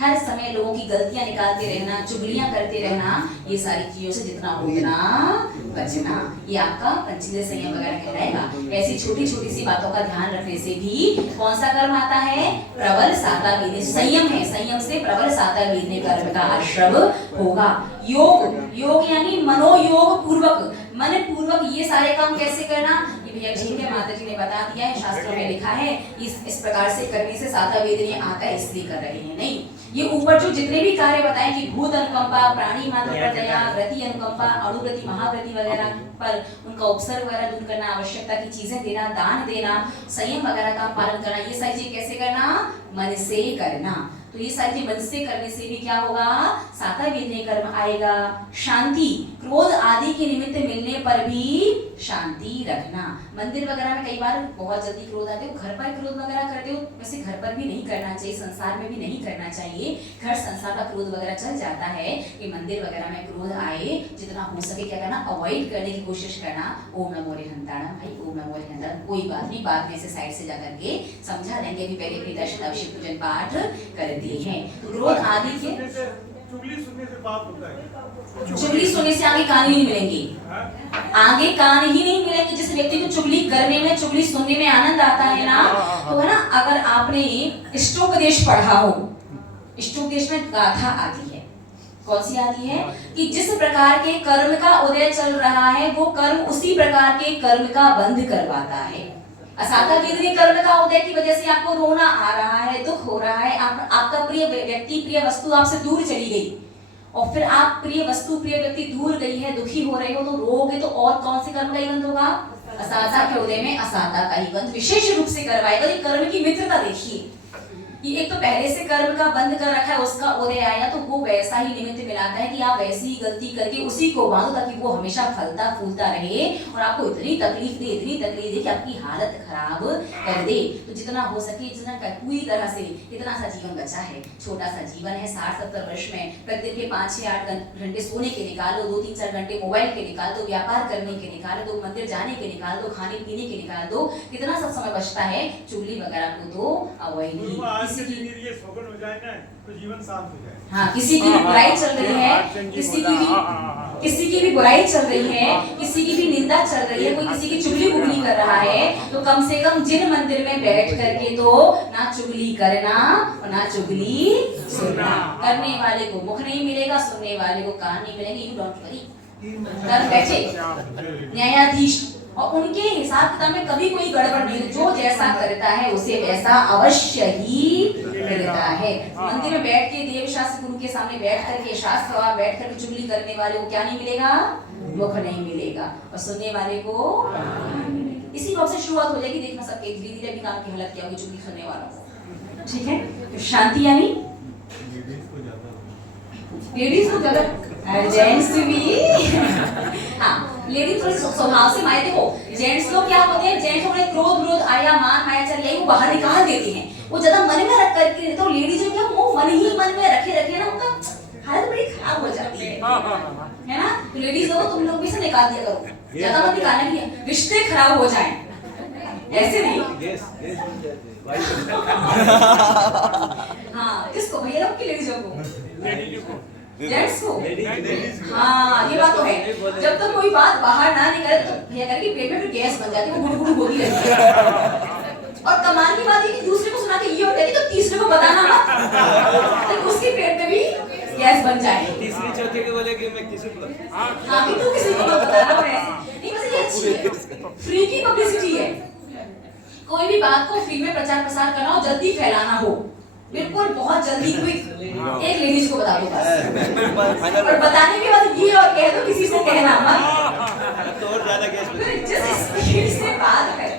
हर समय लोगों की गलतियां निकालते रहना, चुगलियां करते रहना, ये सारी चीजों से जितना हो उतना बचना, ये आपका पंचेंद्रिय संयम वगैरह कहलाएगा। ऐसी छोटी छोटी सी बातों का ध्यान रखने से भी कौन सा कर्म आता है? प्रबल साता वेदने संयम है, संयम से प्रबल साता वेदने कर्म का आश्रव होगा। योग यानी मनोयोग पूर्वक, मन पूर्वक ये सारे काम कैसे करना, ये भैया ठीक है, माता जी ने बता दिया है, शास्त्रों में लिखा है, इस प्रकार से करने से साता वेदनी आता है इसलिए कर रहे हैं। नहीं, ये ऊपर जो जितने भी कार्य बताएं कि भूत अनुकंपा, प्राणी मात्र पर दया, व्रति अनुकंपा, अणुव्रति, महाव्रति वगैरह पर उनका उपसर्ग वगैरह दूर करना, आवश्यकता की चीजें देना, दान देना, संयम वगैरह का पालन करना, ये सारी चीज कैसे करना? मन से करना। तो ये सारी चीज मन से करने से भी क्या होगा? साता वेदने कर्म आएगा। शांति, क्रोध आदि के निमित्त मिलने पर भी शांति रखना। मंदिर वगैरह में कई बार बहुत जल्दी क्रोध आते हो, घर पर क्रोध वगैरह करते हो, वैसे घर पर भी नहीं करना चाहिए, संसार में भी नहीं करना चाहिए। घर संसार का क्रोध वगैरह चल जाता है कि मंदिर वगैरह में क्रोध आए, जितना हो सके क्या करना? अवॉइड करने की कोशिश करना। ओम नमो अरिहंताणम, भाई ओम नमो अरिहंताणम, कोई बात नहीं, बाद में से साइड से जाकर के समझा देंगे, अभी पहले अपनी दर्शन अवश्य पूजन पाठ करते हैं। क्रोध आदि के चुगली सुनने से पाप होता है। चुगली सुनने से आगे कान ही नहीं मिलेंगे, आगे कान ही नहीं मिलेंगे। जिस व्यक्ति को चुगली करने में, चुगली सुनने में आनंद आता है ना, तो है ना, अगर आपने इष्टोपदेश पढ़ा हो, इष्टोपदेश में गाथा आती है, कौन सी आती है? कि जिस प्रकार के कर्म का उदय चल रहा है वो कर्म उसी प्रकार के कर्म का बंध करवाता है। असाता वेदनी कर्म का उदय की वजह से आपको रोना आ रहा है, दुख हो रहा है, आपका प्रिय व्यक्ति, प्रिय वस्तु आपसे दूर चली गई, और फिर आप प्रिय वस्तु, प्रिय व्यक्ति दूर गई है, दुखी हो रहे हो, तो रोगे तो और कौन से कर्म का ही बंध होगा? असाता के उदय में असाता का ही बंध विशेष रूप से करवाएगा। ये कर्म की मित्रता देखिए, कि एक तो पहले से कर्म का बंद कर रखा है, उसका उदय आया तो वो वैसा ही निमित्त मिलाता है कि आप वैसी ही गलती करके उसी को बांधो ताकि वो हमेशा फलता फूलता रहे और आपको इतनी तकलीफ दे कि आपकी हालत खराब कर दे। तो जितना हो सके, जितना पूरी तरह से, इतना सा जीवन बचा है, छोटा सा जीवन है, 60-70 वर्ष में प्रतिदिन के 5-6-8 घंटे सोने के निकाल दो, 2-3-4 घंटे मोबाइल के निकाल दो, व्यापार करने के निकाल दो, मंदिर जाने के निकाल दो, खाने पीने के निकाल दो, कितना सब समय बचता है। चुगली वगैरह को तो अवॉइड ही, किसी की भी बुराई चल रही है, किसी की भी बुराई चल रही है, किसी की भी निंदा चल रही है, कोई किसी की चुगली बुगली कर रहा है, तो कम से कम जिन मंदिर में बैठ करके तो ना चुगली करना और ना चुगली सुनना। करने वाले को मुख नहीं मिलेगा, सुनने वाले को कान नहीं मिलेंगे। यू डोंट वरी, कर बैठे न्यायाधीश, और उनके हिसाब किताब में कभी कोई गड़बड़ नहीं, जो जैसा करता है उसे वैसा अवश्य ही मिलता है। मंदिर में बैठ के देव शास्त्र गुरु के सामने बैठ करके, शास्त्र बैठ करके चुगली करने वाले को क्या नहीं मिलेगा? मुख नहीं मिलेगा, और सुनने वाले को इसी बात से शुरुआत हो जाएगी। देखना सबके धीरे धीरे भी काम की हालत क्या होगी चुगली सुनने वालों को। ठीक है, तो शांति यानी लेडीज को ज्यादा, जेंट्स भी हाँ, लेडीज थोड़ी स्वभाव से मारे। देखो जेंट्स लोग क्या होते हैं, जेंट्स लोग क्रोध आया, मान माया चल यही वो बाहर निकाल देते हैं, वो ज्यादा मन में रख करके। तो लेडीज क्या वो मन में रखे ना, उनका हालत बड़ी खराब हो जाती है ना। तो लेडीज लोग तुम लोग भी से निकाल दिया करो, ज्यादा मत निकालना कि रिश्ते खराब हो जाएं, ऐसे नहीं। हाँ, किसको, भैया लोग की लेडीजों को, जेंट्स को? हाँ, ये बात तो है। जब तक कोई बात बाहर ना निकले तो भैया करके पेट में फिर गैस बन जाती है, वो गुड़ होती रहती है। और कमाल की बात है कि दूसरे को सुना के ये हो जाती तो तीसरे को बताना मत, तो उसके पेट में भी गैस बन जाए। तीसरी चौथी को बोले कि मैं किसी को, हाँ कि तू किसी को मत बताना, नहीं बस ये अच्छी है, फ्री की पब्लिसिटी है। कोई भी बात को फ्री में प्रचार प्रसार करना हो, जल्दी फैलाना हो, बिल्कुल बहुत जल्दी क्विक एक लेडीज को बता दो बस, और बताने के बाद ये और कह दो, किसी से कहना मत, तो और ज्यादा गैस जिस स्पीड से बात है।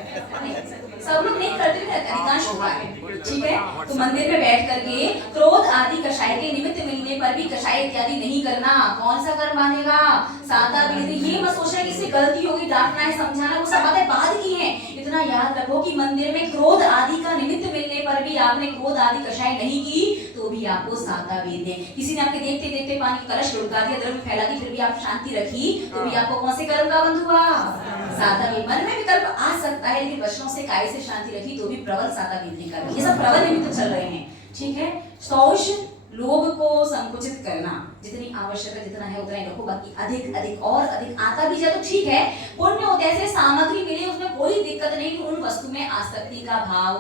सब लोग नहीं करते थे, अधिकांश होता है, ठीक है। तो मंदिर में बैठ करके क्रोध आदि कषाय के निमित्त मिलने पर भी कषाय इत्यादि नहीं करना। कौन सा कर्म मानेगा? सादा विधि। ये मत सोचना कि इससे गलती होगी, डांटना है, समझाना, वो सब बातें बाद की हैं। इतना याद रखो कि मंदिर में क्रोध आदि का निमित्त मिलने पर भी आपने क्रोध आदि कषाय नहीं की तो भी आपको सादा वेद है। किसी ने आपके देखते देखते पानी का कलश लुढ़का दिया, द्रव्य फैला दी, फिर भी आप शांति रखी तो भी आपको कौन से कर्म का बंध हुआ? सादा वेद। मन में विकल्प आ सकता है लेकिन वचनों से काय से शांति रखी तो भी प्रबल सादा वेद नहीं कर। ये सब प्रबल निमित्त चल रहे हैं, ठीक है। शौच, लोभ को संकुचित करना, जितनी आवश्यक है जितना है उतना ही रखो, बाकी अधिक अधिक और अधिक आता भी जाए तो ठीक है, पुण्य होते ऐसे सामग्री मिले उसमें कोई दिक्कत नहीं, कि उन वस्तु में आसक्ति का भाव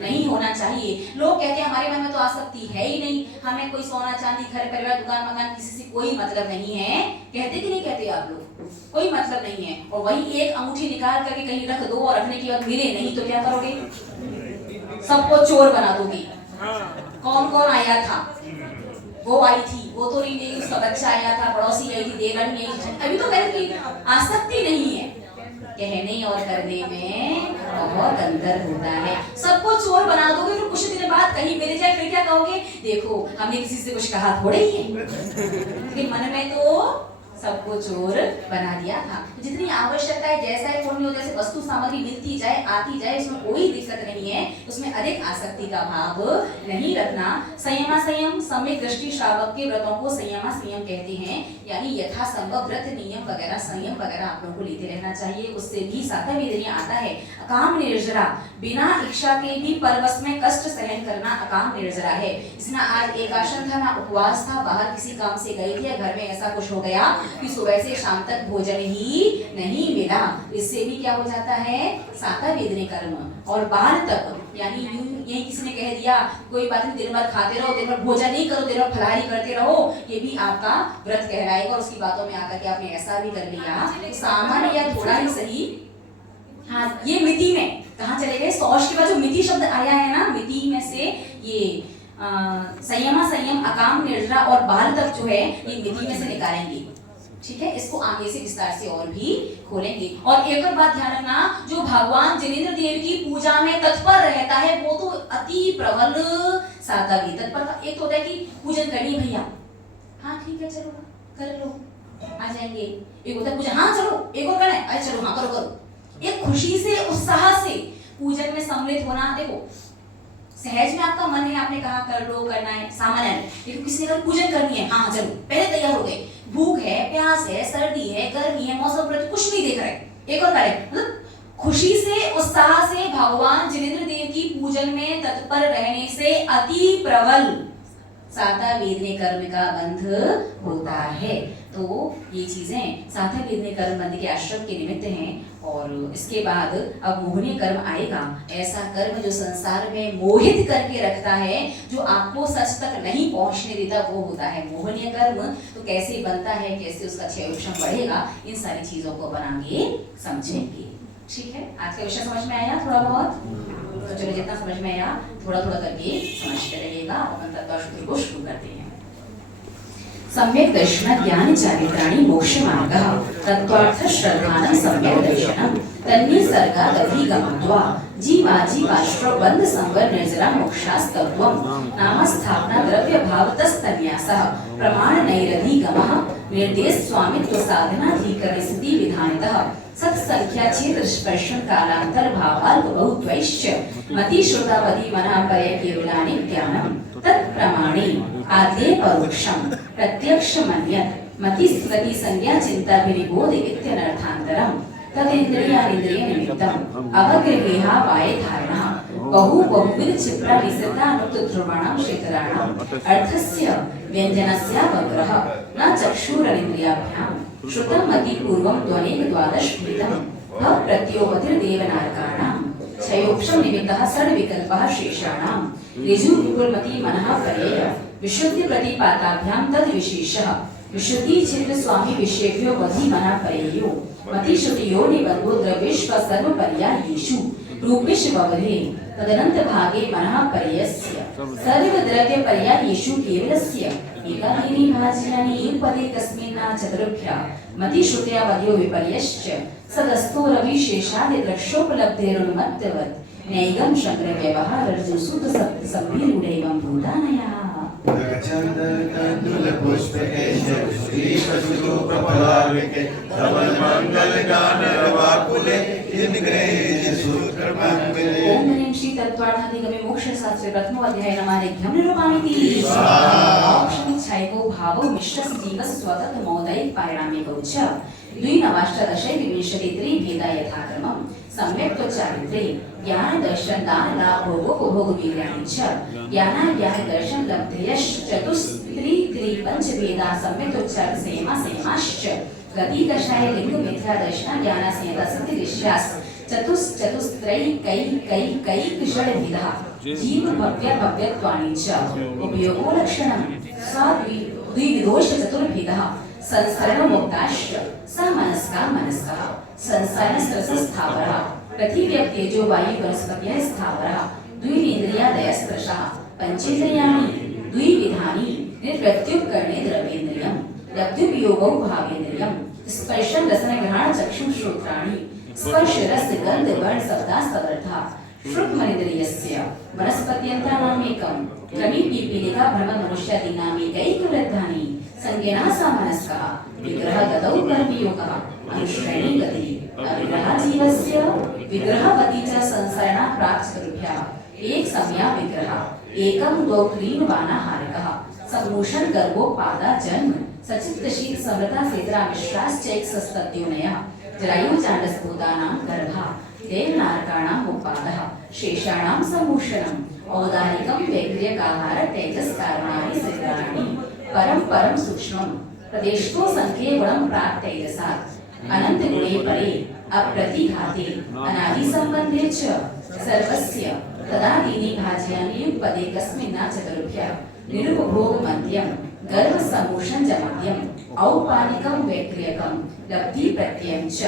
नहीं होना चाहिए। लोग कहते हैं हमारे मन में तो आसक्ति है ही नहीं, हमें कोई सोना चांदी घर परिवार दुकान मकान किसी से कोई मतलब नहीं है, कहते कि नहीं कहते आप लोग? कोई मतलब नहीं है। और वही एक अंगूठी निकाल करके कहीं रख दो और रखने के बाद मिले नहीं तो क्या करोगे? सबको चोर बना दोगे। कौन कौन आया था? वो आई थी, वो तो नहीं गई, उसका बच्चा आया था, पड़ोसी आई थी, देवरानी आई थी। अभी तो कहते कि आसक्ति नहीं है, कहने और करने में बहुत अंतर होता है। सबको चोर बना दोगे फिर कुछ दिन बाद कहीं मिल जाए फिर क्या कहोगे? देखो हमने किसी से कुछ कहा थोड़े ही है, लेकिन मन में तो सबको चोर बना दिया था। जितनी आवश्यकता है, जैसा है पुण्य जैसे वस्तु सामग्री मिलती जाए आती जाए, उसमें कोई दिक्कत नहीं है, उसमें अधिक आसक्ति का भाव नहीं रखना। संयमा संयम, सम्यक दृष्टि श्रावक के व्रतों को संयमा संयम कहते हैं, यानी यथा संभव व्रत नियम वगैरह संयम वगैरह आप लोगों को लेते रहना चाहिए। उससे भी सातवें वेद में आता है अकाम निर्जरा, बिना इच्छा के भी परवश में कष्ट सहन करना अकाम निर्जरा है। इसमें आज एकादश था ना उपवास था, बाहर किसी काम से गई थी, घर में ऐसा कुछ हो गया कि सुबह से शाम तक भोजन ही नहीं मिला, इससे भी क्या हो जाता है? साता वेदने कर्म। और बाहर तक यानी यही किसी ने कह दिया कोई बात नहीं, दिन भर खाते रहो, दिन भर भोजन नहीं करो, दिन भर फलाहारी करते रहो, ये भी आपका व्रत कहलाएगा। और उसकी बातों में आकर के आपने ऐसा भी कर लिया, सामान्य या थोड़ा ही सही। हाँ, ये मिति में कहाँ चले गए? शौच के बाद जो मिति शब्द आया है ना, मिति में से ये संयमा संयम, अकाम निर्जरा और बाल तक जो है ये मिति में से निकालेंगे, ठीक है। इसको आगे से विस्तार से और भी खोलेंगे। और एक और बात ध्यान रखना, जो भगवान जिनेंद्र देव की पूजा में तत्पर रहता है वो तो अति प्रबल सादा वेद तत्पर। एक तो होता है कि पूजन करनी भैया, हाँ ठीक है चलो कर लो, आ जाएंगे। एक होता है पूजा, हाँ चलो एक और करना है, अरे चलो हाँ करो करो। एक खुशी से उत्साह से पूजन में सम्मिलित होना। देखो सहज में आपका मन है, आपने कहा कर लो, करना है, सामान्य है, लेकिन किसी ने कहा पूजन करनी है, हाँ चलो पहले तैयार हो गए, भूख है, प्यास है, सर्दी है, गर्मी है, मौसम प्रति कुछ नहीं देख रहे, एक और कार्य, मतलब खुशी से उत्साह से भगवान जिनेंद्र देव की पूजन में तत्पर रहने से अति प्रबल साता वेदने कर्म का बंध होता है। तो ये चीजें साता वेदने कर्म बंध के आश्रम के निमित्त हैं। और इसके बाद अब मोहनीय कर्म आएगा, ऐसा कर्म जो संसार में मोहित करके रखता है, जो आपको सच तक नहीं पहुंचने देता, वो होता है मोहनीय कर्म। तो कैसे बनता है, कैसे उसका क्षयक्षम बढ़ेगा, इन सारी चीजों को बनाएंगे, समझेंगे, ठीक है। आज का विषय समझ में आया थोड़ा बहुत? तो चलो जितना समझ में आया थोड़ा थोड़ा करके समझते रहिएगा और तत्व सूत्र को शुरू करते हैं। सम्यक् दर्शन ज्ञान चारित्राणि मोक्ष मार्गः तत्त्वार्थ श्रद्धानं सम्यक् दर्शनं तन्निसर्गादधिगमत्वा जीवाजीवाश्र बंध संवर निर्जरा मोक्षास्तत्वं नाम स्थापना द्रव्य भावतस्तन्यासः प्रमाण नैरधिगमः निर्देश स्वामित्व साधनाधिकरण स्थिति विधानितः सत्संख्या क्षेत्र स्पर्शन कालांतर भावाल्प बहुत्वैश्च मति श्रोतावधि मनापय केवलानि ज्ञानं तत्प्रमाणे आद्ये परोक्षं प्रत्यक्ष मन्यत् मति स्मृति संज्ञा चिंता विनिबोध इत्यनर्थान्तरम् तदेन्द्रियानिन्द्रिय निमित्तम् अवग्रहेहा वाये धारणा बहुविध क्षिप्रा विसृतानुक्त ध्रुवाणां क्षेत्राणां अर्थस्य व्यञ्जनस्यावग्रह न चक्षुरनिन्द्रियाभ्यां श्रुतं मति पूर्वं ध्वनेन द्वादश कृतं प्रत्योपतिर्देवनारकाणां क्षयोक्षं निमित्तः षड्विकल्पः शेषाणां ऋजु विपुलमति मनः परेय विशुद्धि प्रतिपाताभ्यां तद्विशेषः विशुद्धि चित्र स्वामी विषयेभ्यो वधि मना परेयो मति श्रुतियो निबंधो द्रव्येष्व सर्वपर्यायेषु रूपेषु ववधे तदनंत भागे मनः पर्यस्य सर्वद्रव्य पर्यायेषु केवलस्य एकादीनि भाज्यानि पदे कस्मिन्ना चतुर्भ्यः मति श्रुत्या वध्यो विपर्यश्च सदस्तोरविशेषादि द्रक्ष्योपलब्धेरुन्मत्तवत् नैगं शंकर व्यवहार रज्जुसुत सम्भिरूढैवं भूतानया ओम ह्रीं श्री तत्त्वार्थाधिगमे मोक्षशास्त्रे प्रथमो अध्याये नमालेख्यं निरूपयामि मोक्षमिच्छैको भावो मिश्रस्य जीवस्य स्वतः मोदैः पारिणामिकौ च द्विनवाष्टदशैर्विंशतित्रिभेदा यथाक्रमं सम्यक्त्वचारित्रे ज्ञान दर्शन दान लाभ भोगोपभोग वीर्याणि च ज्ञानाज्ञान दर्शन लब्धयश्च चतुस्त्रिपञ्चभेदा सम्यक्त्वचार सेमाश्च गति कषाय लिंग मिथ्या दर्शन ज्ञान संयता सति दृश्यास् चतुश्चतुस्त्रैकैकैकैकषड्विधा जीव भव्य भव्यत्वानि च उपयोगो लक्षणं सा द्विविधोश्च चतुर्भेदः संसरणमुक्ताश्च समनस्का मनस्कः संसरणस्रसस्थावरः पृथिव्यप्तेजो वायु वनस्पतयः स्थावरः द्विनेन्द्रियादयस्त्रशः पंचेन्द्रियाणि द्विविधानि निर्प्रत्युपकरणे द्रव्येन्द्रियं लब्धुपयोगौ भावेन्द्रियं स्पर्शन रसन ग्रहण चक्षु श्रोत्राणि स्पर्श रस गंध वर्ण शब्दास्तदर्थः श्रुतमनिन्द्रियस्य वनस्पत्यन्त्राणामेकं क्रमीपीपीलिका भ्रमण मनुष्यादीनामेकैकवृद्धानि संज्ञाः सामनस्कः विग्रहगतौ कर्मयोगः अनुश्रेणी गतिः अविग्रह जीवस्य विग्रहवती च संसरणा प्राक्चतुर्भ्यः एक सम्या विग्रह एकं द्वौ क्लीन वानाहारकः सम्मोषण गर्भोपादा जन्म सचित शीत समृता सेद्रा मिश्राश्चैक सस्तद्योनयः जरायु चाण्डस्फूतानां गर्भा देवनारकाणां उपादः शेषाणां सम्मोषणम् औदानिकं व्यग्र्यकाहार तेजस्कारणानि सिद्धानि परम सूक्ष्मं प्रदेशतो संख्ये गुणं प्राप्त तेजसात् अनंत गुणे परे अप्रतिघाते अनादि संबंधे च सर्वस्य तदादीनि भाज्यानि युगपदे कस्मिन्ना चतुर्भ्यः निरुपभोग मध्यम गर्भ सम्मोषण च मध्यम औपानिकं व्यग्र्यकं लब्धि प्रत्ययं च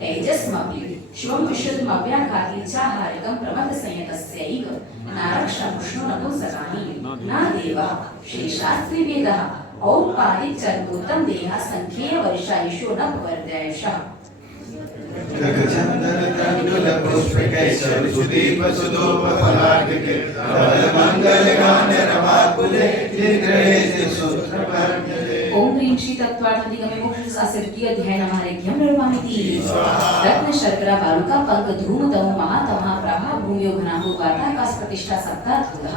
तेजस्मपि शिवं विशुद्धमव्याघाति चाहारिकं प्रमथ संयतस्यैव नारक्षं विष्णुनतो सकानि न देवा शेषास्त्रि वेदः औपादिक चर्मोत्तम देहा संख्येय वर्षायुषो न भवर्दयशः ओम ह्रीं श्री तत्त्वार्थाधिगमे मोक्षशास्त्रे अध्याय नमालेख्यं निरूपयामि रत्न शर्करा बालुका पंक धूम तमो महातमः प्रभा भूमियो घनाभो वाताकाश प्रतिष्ठा सप्ताधूरः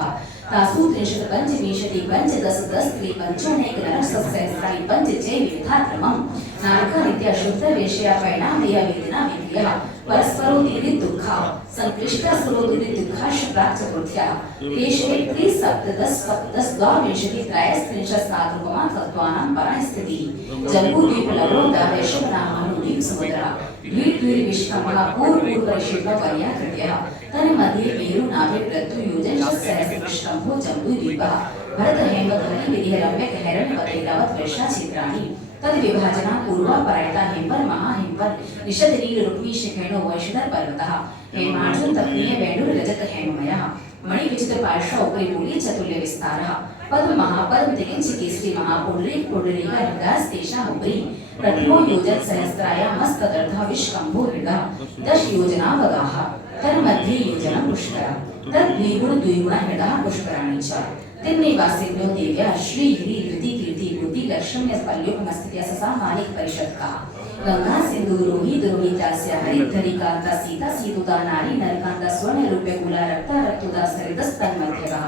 तासु 325 पंचदश 10 पंचानेक नरसहस्राणि पंचजय विविधाक्रमं नारका नित्य शुद्ध वेश्या परिणामया वेदना विक्रिया परस्परोदिति दुःखा संक्लिष्टा सरोदिति दुःखाश प्राप्त चतुर्थ्या तेषे 3 सप्तदश 12 त्रयस्त्रिंशत् साधुपमा तत्त्वानां परास्थिति जम्बूद्वीप लवणोदा वैश्वनामानुद्वीप समुद्रा द्वीप विश्वमः पूर्व परिषद पर्याकृत्य तन्मध्ये मेरु नाभि प्रत्यु योजन सहस्रशंभो जम्बूद्वीपः भरत हेमधरी विधि रम्यक हिरण्यवतैरावत वर्षा चित्राणि तद विभाजना पूर्वा परायता हेमवर महाहेमवर निषद नील रुक्मी शिखरणो वैश्वधर पर्वतः हेमार्जुन तपनीय वेणुर रजत हेममयः मणि विचित्र पार्श्व उपरि मूल्य चतुल्य विस्तारः पद्म महापद्म तिकिंच केसरी महापुंडरीक पुंडरीका हृदयास तेषाम् उपरि प्रतिमो योजन सहस्राया मस्तदर्थः विश्वम्भो हृदः 10 योजनावगाः तन्मध्ये योजनं पुष्करम् तद्द्विगुण हृदः पुष्कराणि च तिन्निवासिन्यो देव्या श्री गिरि धृति कीर्ति भूति लक्ष्म्य पल्योपमस्तित्य ससामानिक परिषदका गंगा सिंधु रोहित रोहितास्य हरिद्धरी कांता सीता सीतुदा नारी नरकांता स्वर्ण रूप्य कुला रक्ता रक्तुदा सरितस्तन्मध्यगा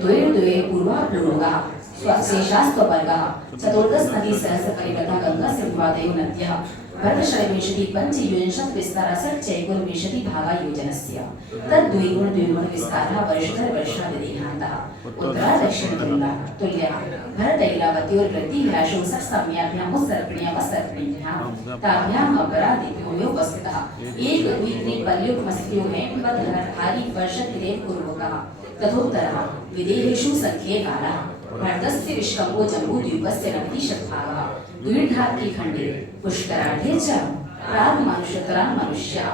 द्वये पूर्वा प्लुरोगा शेषास्त्ववर्गः चतुर्दश नदी सहस्र परिवृता गंगा सिंधुवादयो नद्यः भरतशरविंशति पंचयोजनशत विस्तारः चैकोनविंशति भागा योजनस्य तद्द्विगुण विस्तारः वर्षधर वर्षादिदेहान्तः उत्तरा दक्षिण तुल्यः भरतैलावत्योर्वृत्तिभ्याशो सम्याभ्याम् उत्सर्पिण्यावसर्पिण्यां ताभ्याम् अपरादिभ्यो उपस्थितः एक द्वित्रि पल्योपमस्थितो हेमवदधारी वर्षतिरेव कुर्वकः तथोत्तरः विदेहेषु संख्ये कालः भरतस्य विश्वम्भो जम्बूद्वीपस्य 90 भागः द्विधात्की खंडे पुष्कराढ्ये च प्राग मनुष्यतरा मनुष्या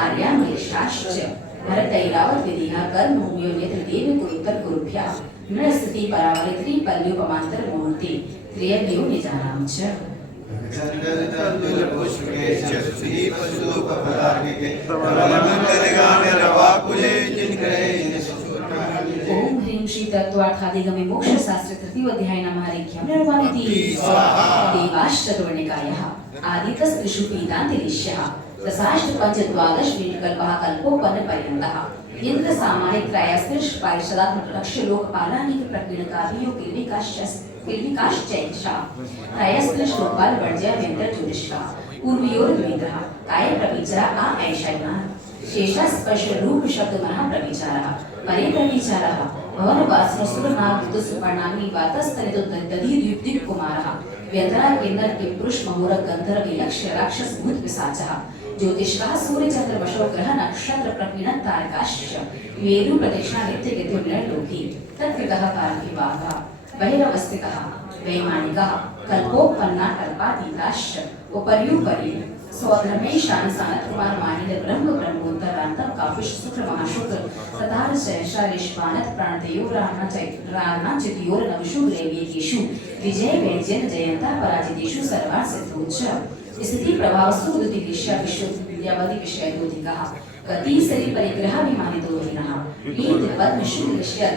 आर्या महेशाश्च भरतैरावत विधिः कर्मभूम्यो नेत्रदेव कुरुत्तर कुरुभ्यः नृस्थिति परावलित्री पल्योपमांतर मुहूर्ते त्रियभ्यो निजानां च ओम ह्रीं श्री तत्वार्थादिगमे मोक्ष शास्त्र तृतीय अध्याय नमः निर्वाणिति देवाश्चतुर्णिकायः आदितस्त्रिषु पीतान्तिरिष्यः दशाष्ट पंच द्वादश विकल्पः कल्पोपन पर्यन्तः इंद्र सामायिक त्रयस्त्रिश पारिषदात्मक लक्ष्य लोकपालानिक प्रकीर्णकाभियो किल्विकाश्चैषा त्रयस्त्रिश लोकपाल वर्ज्य व्यंतर ज्योतिषा पूर्वयोर द्विग्रह काय प्रविचरा आ ऐशैना शेषा स्पर्श रूप शब्द महा प्रविचारः परे प्रविचारः भवन वासनो सुरनाग ऋतु सुपर्णाग्नि वातस्तनितो दधि द्युप्तिक कुमारः व्यंतरा केंद्र के पुरुष महोरक गंधर्व यक्ष राक्षस भूत पिशाचः ज्योतिषः सूर्य चंद्र वशो ग्रह नक्षत्र प्रकीर्ण तारकाश्च वेदु प्रदक्षिणा नित्य गतिर्नर लोकी तत्कृतः कारविवाहः बहिरवस्थितः वैमानिकः कल्पोपन्ना कल्पातीताश्च उपर्युपरि स्वधर्मेशान सनत कुमार मानिद ब्रह्म ब्रह्मोत्तरांतम काफिश शुक्र महाशुक्र सतार सहसा रिश्वानत प्राणतयो राणा चितयोर नवशु ग्रेव्येकेषु विजय व्यंजन जयंता पराजितेषु सर्वान् सिद्धोच्च स्थिति प्रभाव सुदुति विषय विश्वविद्यावधि विषय योधिकः गति सरि परिग्रह विमानितो हिनः नीत पद्म शुक्ल विषय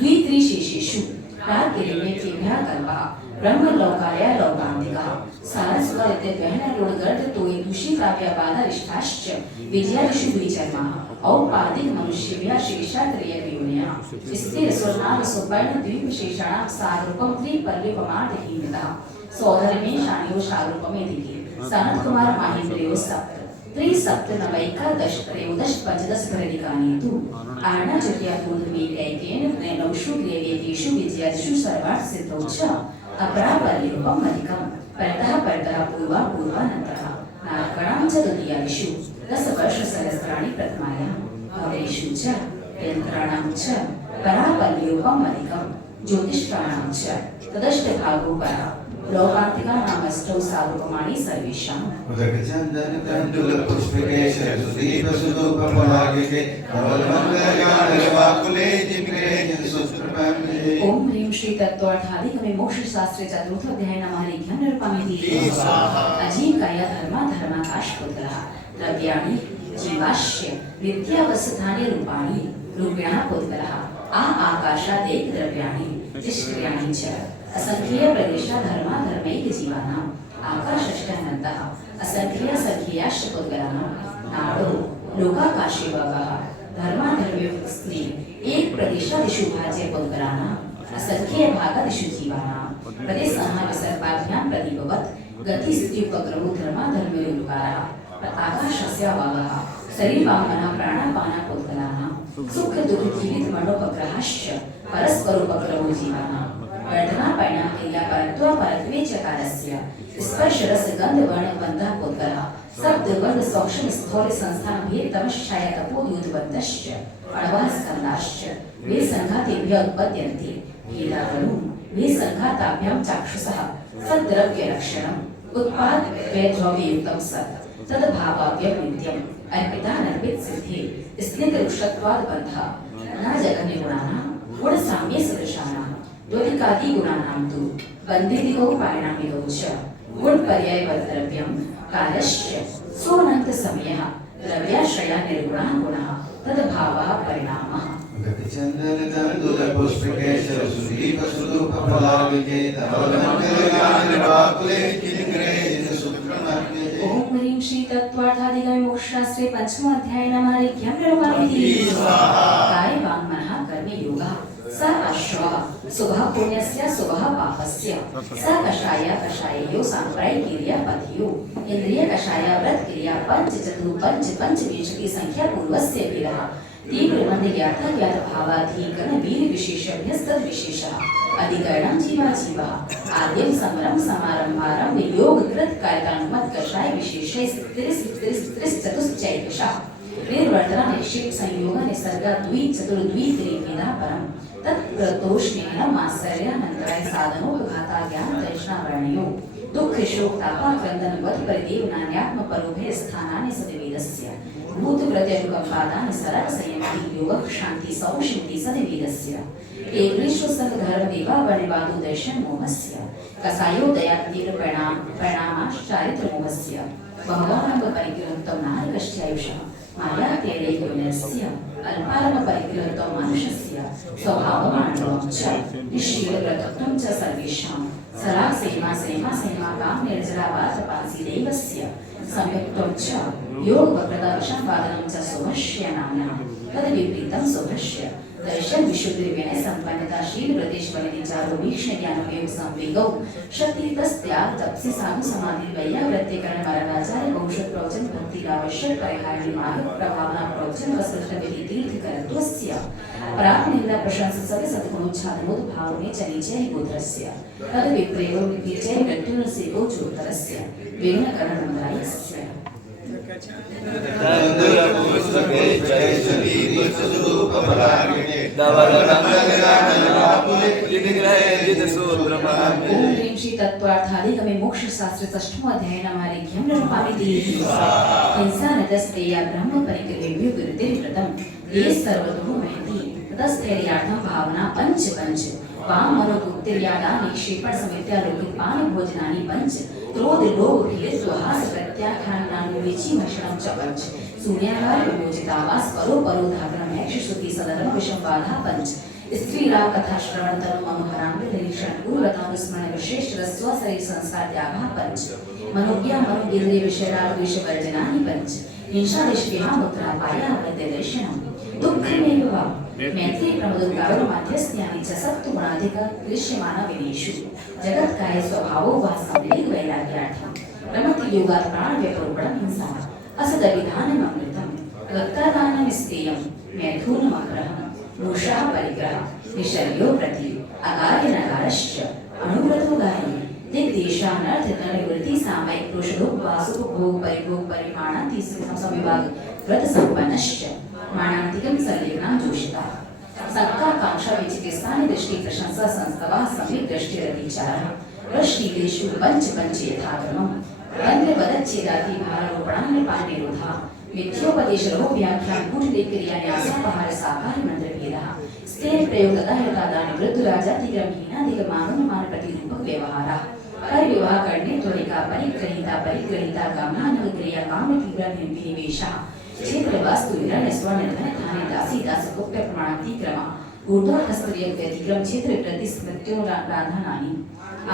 द्वित्रि शेषेषु प्रागिरिमेभ्यः कल्पः ब्रह्म लोकालय लोकांतिकः सारस्वते बहन लोणगर्द तोय दुषी काव्य बाधा रिष्ठाश्च विजयादिषु विचर्मः औपाधिक मनुष्यभ्यः शेषात्रय वियोन्यः स्थिर स्वर्णाभ सुवर्ण द्वीप शेषाणां सारूपं त्रिपल्लिपमार्धहीनतः सौधर्मे शानियो शारूपमे दिखे सनत कुमार माहेन्द्रयो सप्त त्रिसप्त नवैकादश त्रयोदश पंचदश भरदिकानि तु आर्णा चतुर्या पूर्णमेकैकेन नवशु ग्रेव्येकेषु विजयादिषु सर्वार्थ सिद्धौ च अपरापल्लिरूपम् अधिकं परतः पूर्वा पूर्वानन्तरः नारकाणां च द्वितीयादिषु 10 वर्षसहस्राणि प्रथमायां भवेषु च यन्त्राणां च परापल्लिरूपम् अधिकं ज्योतिष्काणां च तदष्टभागो परा लोकांतिका नामस्तौ सारूपमाणि सर्वेषां उदकचंदन तंडुल पुष्पकेश सुदीप सुदूपमलागे नवलमंगलगान वाकुले जिमग्रे सुत्रपमे ओम ह्रीं श्री तत्वार्थादिगमे मोक्ष शास्त्रे चतुर्थ अध्याय नमः निरूपयामि अजीवकाय धर्माकाश पुत्रः द्रव्याणि जीवाश्य विद्यावस्थानि रूपाणि रूपिणः पुत्रः आकाशादेक द्रव्याणि निष्क्रियाणि च असंख्य प्रदेशा धर्मैक जीवानां आकाशश्चानन्तः असंख्य संख्याश्च पुद्गलानां नाडो लोकाकाशेवगः धर्माधर्मयोस्ति एक प्रदेशादिषु भाज्य पुद्गलानां असंख्य भागादिषु जीवानां प्रदेशः विसर्पाभ्यां प्रदीपवत् गतिस्थित्युपग्रहो धर्माधर्मयोगारः आकाशस्यावगः शरीरवामनः प्राणापानः पुद्गलानां सुख दुःख जीवित मनोपग्रहश्च परस्परोपग्रहो जीवानां वर्धना परिणाम क्रिया परत्वा परत्वे चकारस्य स्पर्श रस गंध वर्ण बंधः पुद्गलः शब्द वर्ग सौक्ष्म स्थूल संस्थान भेद तमश्छाया तपोद्युतवन्तश्च अणवः स्कन्धाश्च वे संघातेभ्यः उत्पद्यन्ते भेदावनु वे संघाताभ्यां चाक्षुषः सद्द्रव्य लक्षणम् उत्पाद द्वैद्रव्ययुक्तं सत् तद्भावाव्यं नित्यम् अर्पितानर्पित सिद्धि स्निग्धवृक्षत्वाद् बन्धः न जगन्निगुणानां गुणसाम्ये सदृशानां द्वैतादि गुणानां तु बन्धेदिगौ पारिणामिगौ च गुणपर्यायवद्द्रव्यं कालस्य सोऽनन्त समयः द्रव्याश्रया निर्गुणः गुणः तद्भावः परिणामः चंदन तंदुल पुष्प केशर सुदीप सुदूप फलाविके धवलमंगलगान वाकुले किंग्रे सुत्रमर्गे ओम ह्रीं श्री तत्त्वार्थाधिगम्य मोक्षशास्त्रे पंचम अध्याय नमालिक्यं निर्वाणिति काय वाङ् मनः कर्म योगः स अश्वः शुभः पुण्यस्य शुभः पापस्य स कषाय कषाययो सांप्रदायिकीर्या पथियो इंद्रिय कषाय व्रत क्रिया पंच चतुः पंच विंशति संख्या पूर्वस्य विरः तीव्र मंद ज्ञात भावाधिकरण वीर विशेषभ्यस्तद विशेषः अधिकरणं जीवा जीवः आद्यं समरं समारंभारं योग कृत कार्यकानुमत कषाय विशेषै स्त्रिस चतुश्चैकशः निर्वर्तना निक्षेप संयोग निसर्ग द्वि चतुर्द्वि त्रिविधा परम तत्प्रतोष्णेन मात्सर्यानन्तराय साधनोपघाता ज्ञान तृष्णा वर्णयो दुःख शोक तापा क्रंदन वध परिदेव नान्यात्म परोभे स्थानानि सद्वेदस्य भूत प्रत्यनुकंपादानि सरल संयमानि योग शांति सौष्मिति सद्वेदस्य एकविश्व संग धर्म देवा वर्णिवादो दर्शन मोहस्य कसायो दया तीव्र परिणामाश्चारित्र मोहस्य भगवानंग परिग्रहंतं नारकश्चायुषः माया तेरेकविनस्य अल्पारम परिग्रहंतं मनुष्यस्य स्वभावमानवं च निश्चयव्रतत्वं च सर्वेषां सरा सेमा काम निर्जरावास पासी देवस्य सम्यक्त्वं च योग वक्रदर्शन वादनं च शुभस्य नाम्ना तद विपरीतं शुभस्य दर्शन विशुद्धि विनय संपन्नता शील प्रदेश वनिति चारो भीक्ष्ण ज्ञान योग संवेगौ शक्ति तस्त्याग तपसी साधु समाधि वैया प्रत्यकरण मरणाचार्य औषध प्रवचन भक्ति आवश्यक परिहारी मार्ग प्रभावना प्रवचन वसृष्ट विधि तीर्थ करत्वस्य प्राप्त निंदा प्रशंसा सभी सद्गुणोच्छादनोद भाव में चलिचे गोत्रस्य तद विप्रयो विजय मृत्युन से गो चोत्तरस्य विघ्न करण मंत्रायस्य तंदुल पुष्प केशर सुदीप सुदूप फलाविके धवलमंगलगान वाकुले किंग्रे सुत्रमर्गे ओम ह्रीं श्री तत्त्वार्थाधिगम्य मोक्षशास्त्रे षष्ठम अध्याय नमालिक्यं निर्वाणिति हिंसा नतस्तेया ब्रह्म परिग्रहेभ्यो विरुद्धिव्रतं ये सर्वतो महति ततस्थैर्यार्थं भावना पंच वाम मनोकुक्तिर्यादा निक्षेपण समित्या लौकिक पान भोजनानि पंच क्रोध लोभ भीर सुहास प्रत्याख्यानानि विचि भक्षणं च पंच शून्यागार विमोचितावास परो धारणं यक्ष श्रुति सदर्म विषम बाधा पंच स्त्री राग कथा श्रवण तनु मनोहरांग निरीक्षण पूर्वतानुस्मरण विशेष रस्व शरीर संस्कार त्यागः पंच मनोज्ञा मनोगेंद्रिय विषय राग विष वर्जनानि पंच हिंसा निष्क्रिया मुद्रा पाया वैद्य दर्शनम दुःखमेव वा मैत्री प्रमदुर्गावर माध्यस्थ्यानि च सत्तुगुणाधिक दृश्यमाना विनेषु जगत्काय स्वभावो वा संवेग वैराग्यार्थं प्रमति योगात् प्राण व्यपरूपणं हिंसा असदविधानम् अमृतं रक्तदानं स्तेयं मैथुनमग्रहं मूषः परिग्रहः निशर्यो प्रति अगार्य नगारश्च अनुव्रतो गायि दिग्देशानर्थ निवृत्ति सामयिक पुरुषलोक वासुक भोग परिभोग परिमाणाति समविभाग व्रत संपन्नश्च मानांतिकं सर्लेखनां जोषिता संकाकांक्षा विचिकित्सानि दृष्टि प्रशंसा संस्तवा सम्यक् दृष्टिरतिचारः रश्रीदेषु पंच यथाक्रमम् बन्धवदच्छेदाति भारारोपणान् निरोधा मिथ्योपदेशरो व्याख्यान कूटले क्रियान्यासोपहार साकार मंत्रभेदः स्तेन प्रयोगतः यथादानि वृद्धराजातिक्रमहीनाधिगमानुमान प्रतिरूपक व्यवहारः परिविवाह करने त्वरिका परिग्रहिता कामनानग क्रिया काम तीव्र विनिवेशः क्षेत्र वास्तु विरण स्वनिर्धन थाने दासी दास गुप्त प्रमाणातिक्रम ऊर्ध्वस्तरीय व्यतिक्रम क्षेत्र प्रति स्मृत्यो राधानानि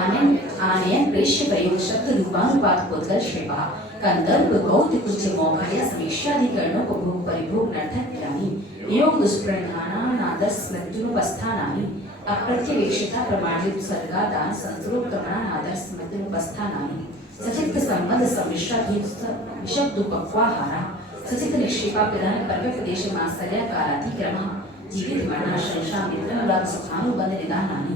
आनयन प्रेष्य प्रयोग शब्द रूपानुपात पुद्गल श्रेपा कंदर्प कौतिक उच्च मौखर्य समीक्षाधिकरणोपभोग परिभोग नर्थक्रामि योग दुष्प्रणधाना नादर स्मृत्युपस्थानानि अप्रत्यवेक्षिता प्रमाणित सर्गादान संस्रोत करणा नादर स्मृत्युपस्थानानि सचित्त संबंध सम्मिश्रा विशब्दोपक्वाहारा सचित निक्षेपा प्रधान पर्वप्रदेश मात्सर्य कालातिक्रमः जीवित मरणाशंसा मित्रनुराग सुखानुबंध निदानानि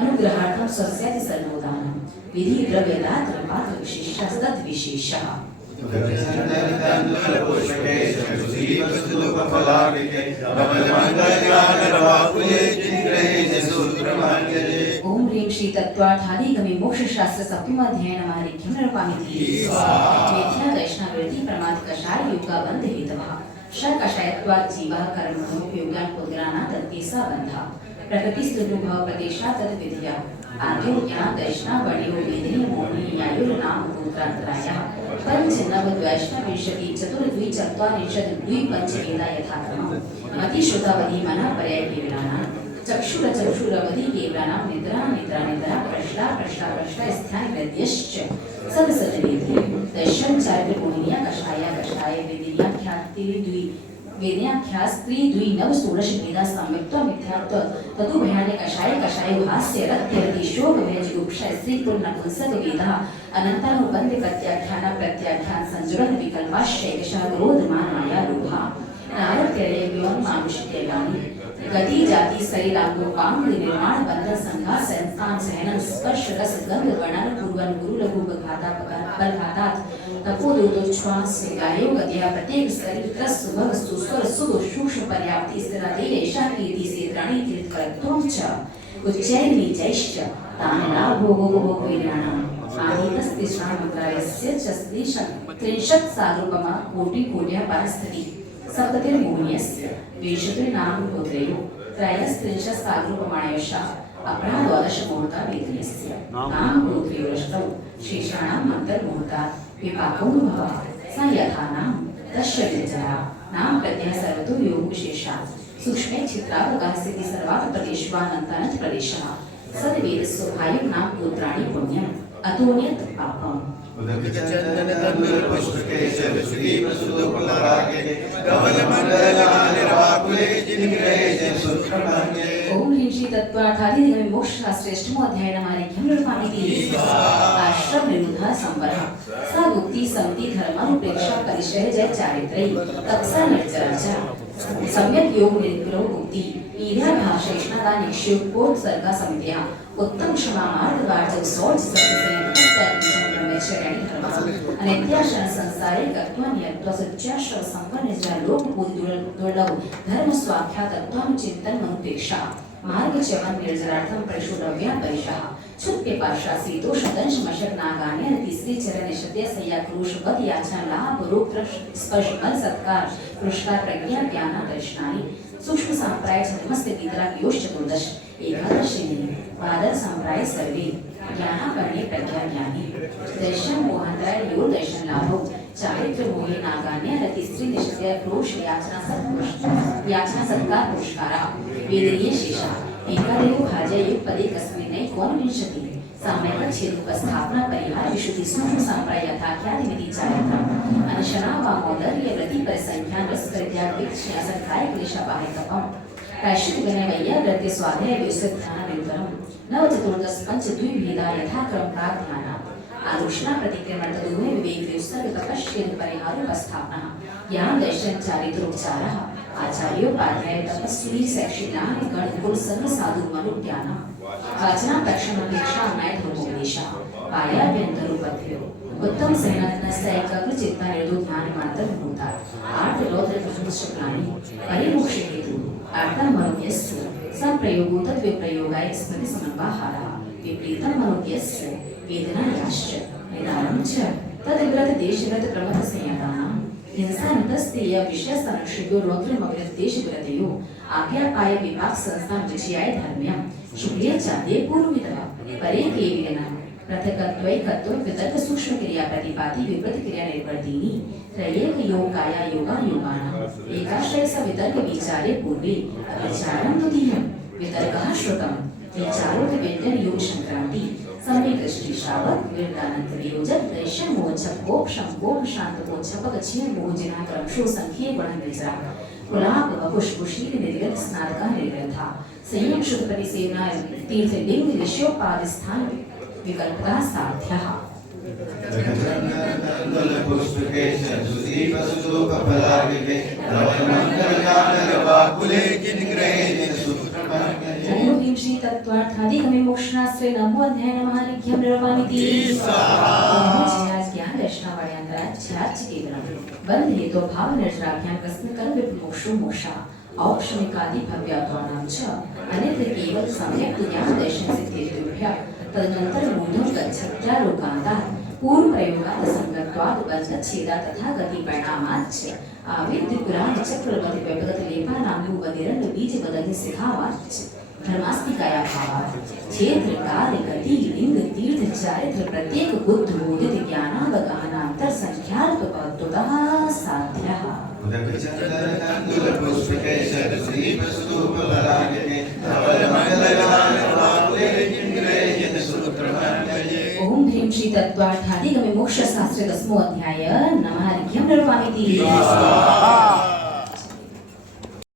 अनुग्रहार्थं स्वस्याति सर्वोदानं विधि द्रव्यदात्र पात्र विशेषस्तद् विशेषः तंदुल पुष्प केशर सुदीप सुदूप फलाविके धवलमंगलगान वाकुले किंग्रे सुत्रमर्गे ओम ह्रीं श्री तत्त्वार्थाधिगम्य मोक्षशास्त्र सप्तम अध्याय नमालिक्यं निर्वाणिति मिथ्या वैष्णवृत्ति षट्कषायत्वात् जीवः कर्मणोपयोगान् उद्ग्राणात् तद्देशः बन्धः प्रकृतिस्थूलभव प्रदेशात् तद्विद्या आद्यो ज्ञान दर्शनावण्यो वेदिनी मोहिनीयायुर्नाम गोत्रान्तरायः पञ्चनवद्वैष्णविंशति चतुर्द्विचत्वारिंशत् द्विपञ्चवेदा यथाक्रमम् मतिश्रुतावधि मनः पर्याय केवलानां चक्षुरवधि केवलानां निद्रा निद्रा निद्रा प्रश्ला प्रश्ला प्रश्ला स्थान वेद्यश्च सदसदवेदी दर्शन चार्य मोहिनिया कषाया कषाय वेदिन्याख्याति द्वि वेदिन्याख्यास्त्री द्वि नव षोडश वेदा सम्यक्त्व मिथ्यात्व ततु भयाने कषाय कषाय हास्य रत्यरति शोक भय जिगुप्सा स्त्री पुर नपुंसक वेदा अनंतानुबंध प्रत्याख्यान प्रत्याख्यान संजुरण विकल्पाश्रय दशा क्रोध मान माया लोभा नारत्यरे व्योम मानुष्यत्यानि गति जाति शरीरांगोपांग निर्माण बंधन संघात संस्थान सहनन स्पर्श रस गंध वर्णन पूर्वन गुरु लघु बघाता बलघातात तपोदोच्छ्वास गायो गतिया प्रत्येक शरीर त्रस सुभग सुस्वर सुभ सूक्ष्म पर्याप्ति स्थिरा दे ऐशा कीर्ति से त्राणी तीर्थ करत्वं च उच्चैर्नि जैश्च तानला भोगो भोग वीराणाम् आदितस्तिष्ठान मंत्रालयस्य च त्रिंशत् सागरोपमा कोटि कोट्या परस्थिति सप्ततिर्मोहनीयस्य विंशतिर्नाम गोत्रयो त्रयस्त्रिंशत् सागरोपमाणयशः अपरा द्वादश मुहूर्ता वेदनीयस्य नाम गोत्रयोरष्टौ शेषाणां मन्तर्मुहूर्तात् विपाकोऽनुभवः स यथा नाम तस्य विजया नाम प्रत्ययः सर्वतो योग विशेषात् सूक्ष्मे चित्रावगाहस्यति सर्वात् प्रदेशवानन्तानत् प्रदेशः सद्वेदस्वभायुः नाम गोत्राणि पुण्यम् अतोऽन्यत् पापम् चंदन तंदुल पुष्पकेशर श्री प्रसुद पुलरागे कमल मंडलानिर्वाकुले जिनग्रहे जन सुत्रमान्ये ओम ह्रीं श्री तत्त्वार्थाधिगमे मोक्षशास्त्रेष्ठमो अध्यायनमालेख्यं निर्मामिति आश्रम निरुद्ध संवरः सा गुप्ति संति धर्मानुप्रेक्षा परिचय जय चारित्र्यै तत्सा निर्जरा सम्यक योग निर्ग्रह गुप्ति ईर्या भाषेष्णता निक्षेपोत् सर्गा समित्या उत्तम क्षमा मार्ग वार्जक शौच सत्य ब्रह्मचर्याणि धर्मः अनित्याशरण संसारे गत्वान्यत्व सत्याश्रव संपन्न जन लोक बुद्धि दुर्लभ धर्म स्वाख्या तत्त्वानुचिन्तन मनुपेक्षा मार्ग चवन निर्जरार्थम परिशोधव्या परिशः छुट्टे पाशा शीतोष दंश मशक नागान्य तीसरी चरण निषद्य सया क्रूश बद याचना लाभ रूप स्पर्श बल सत्कार पुरस्कार प्रज्ञा ज्ञान दर्शनानि सूक्ष्म संप्राय छद्मस्ते वितरा योश चतुर्दश एकादशिनी वादर संप्राय सर्वे ज्ञानाकर्णे प्रज्ञा ज्ञानी दर्शन मोहनराय योग दर्शन लाभो चारित्र मोहे नागान्य रतिस्त्री निषद्य क्रोश याचना सत्कार पुरस्कारा वेदनीय शेषा एकादेव भाज्य युग पदे कस्मिन्नै कोनविंशति सामयिक छेद उपस्थापना परिहार विशुद्धि सूक्ष्म संप्राय यथाख्याति विधि चारित्रम अनशना वामोदर्य व्रति परिसंख्यान रस परित्याग विक्ष असंख्याय क्लेशा बाह्यकपम प्रायश्चित गणवैया व्रति स्वाध्याय विशुद्धान वितरम नव चतुर्दश पंच द्विभेदा यथाक्रम प्राग ध्यानात् आलोचना प्रतिक्रमण तदुमे विवेक विस्तृत तपश्चेद परिहार उपस्थापना ज्ञान दर्शन चारित्रोपचारः आचार्योपाध्याय तपस्वी शैक्षिणान गण कुल सर्व साधु मनु ज्ञान वाचना प्रक्षण अपेक्षा न्याय धर्मोपदेशा पायाभ्यंतरोपथ्यो उत्तम सहनतनस्य एकाग्र चित्ता निर्दो ध्यान मात्र होता आठ रौद्र प्रशुष्कानि परिमोक्ष हेतु आर्ता मनुष्यस्य संप्रयोगो तद विप्रयोगाय स्मृति समन्वाहारः विपरीतं मनुष्यस्य वेदनायाश्च निदानं च तद्व्रत देशव्रत प्रमथ संयतानां हिंसान्तस्ते या विषयसनक्षिभ्यो रौद्रमग्रदेशव्रतयो आज्ञापाय विपाक संस्थान विषयाय धर्म्यं शुक्रिय चादे पूर्वविदः परे केविना पृथकत्वैकत्व वितर्क सूक्ष्म क्रिया प्रतिपाति विपरीत क्रिया निर्वर्तिनी त्रयेक योग काया योगा योगाना एकाश्रय स वितर्क विचारे पूर्वे विचारं द्वितीयं वितर्कः श्रुतं विचारोत व्यंजन योग संक्रांति सम्यक दृष्टि श्रावक विरदानंत वियोजक दर्शन मोचक गोप शंकोप शांत मोचपक छिय मोजना क्रमशो संख्ये गुण निजरा कुलाब पुष्पुशील निर्गत स्नातका निर्ग्रंथा संयम शुद्ध परिसेवना तीर्थ लिंग विषयोपाद स्थान विकल्पः साध्यः तंदुल पुष्पकेशर श्री प्रसुद फलागे कमल मंडलानिर्वाकुले जिनग्रहे जन सुत्रमान्ये ओम ह्रीं श्री तत्त्वार्थाधिगमे मोक्षशास्त्रे नमो अध्यायनमालेख्यं निर्मामिति ओम ज्ञान दर्शनावळ्यांतरात् ध्याच केवलम् बंध हेतु भाव निर्जराभ्यां कस्मिन् कर्म विमोक्षो मोक्षा औक्षणिकादि भव्यात्वानां च अनित्य केवल सम्यक् ज्ञान दर्शन सिद्धेभ्यः तदनंतर मूढं गच्छत्या लोकान्तात् पूर्व प्रयोगात् संगत्वात् बलच्छेदा तथा गति परिणामाच्च आविद्युकुरान चक्रवर्ती व्यपगत लेपानाम्बु वदिरंड बीज बदल सिखावाच्च धर्मास्तिकाया भावा क्षेत्र काल गति लिंग तीर्थ चारित्र प्रत्येक बुद्ध बोधित ज्ञानावगाहनांतर संख्यार्थ पदतः साध्यः ओम ह्रीं श्री तत्त्वार्थाधिगमे मोक्ष शास्त्रे 10वां अध्याय नमः ऋग्यं निर्वाणिति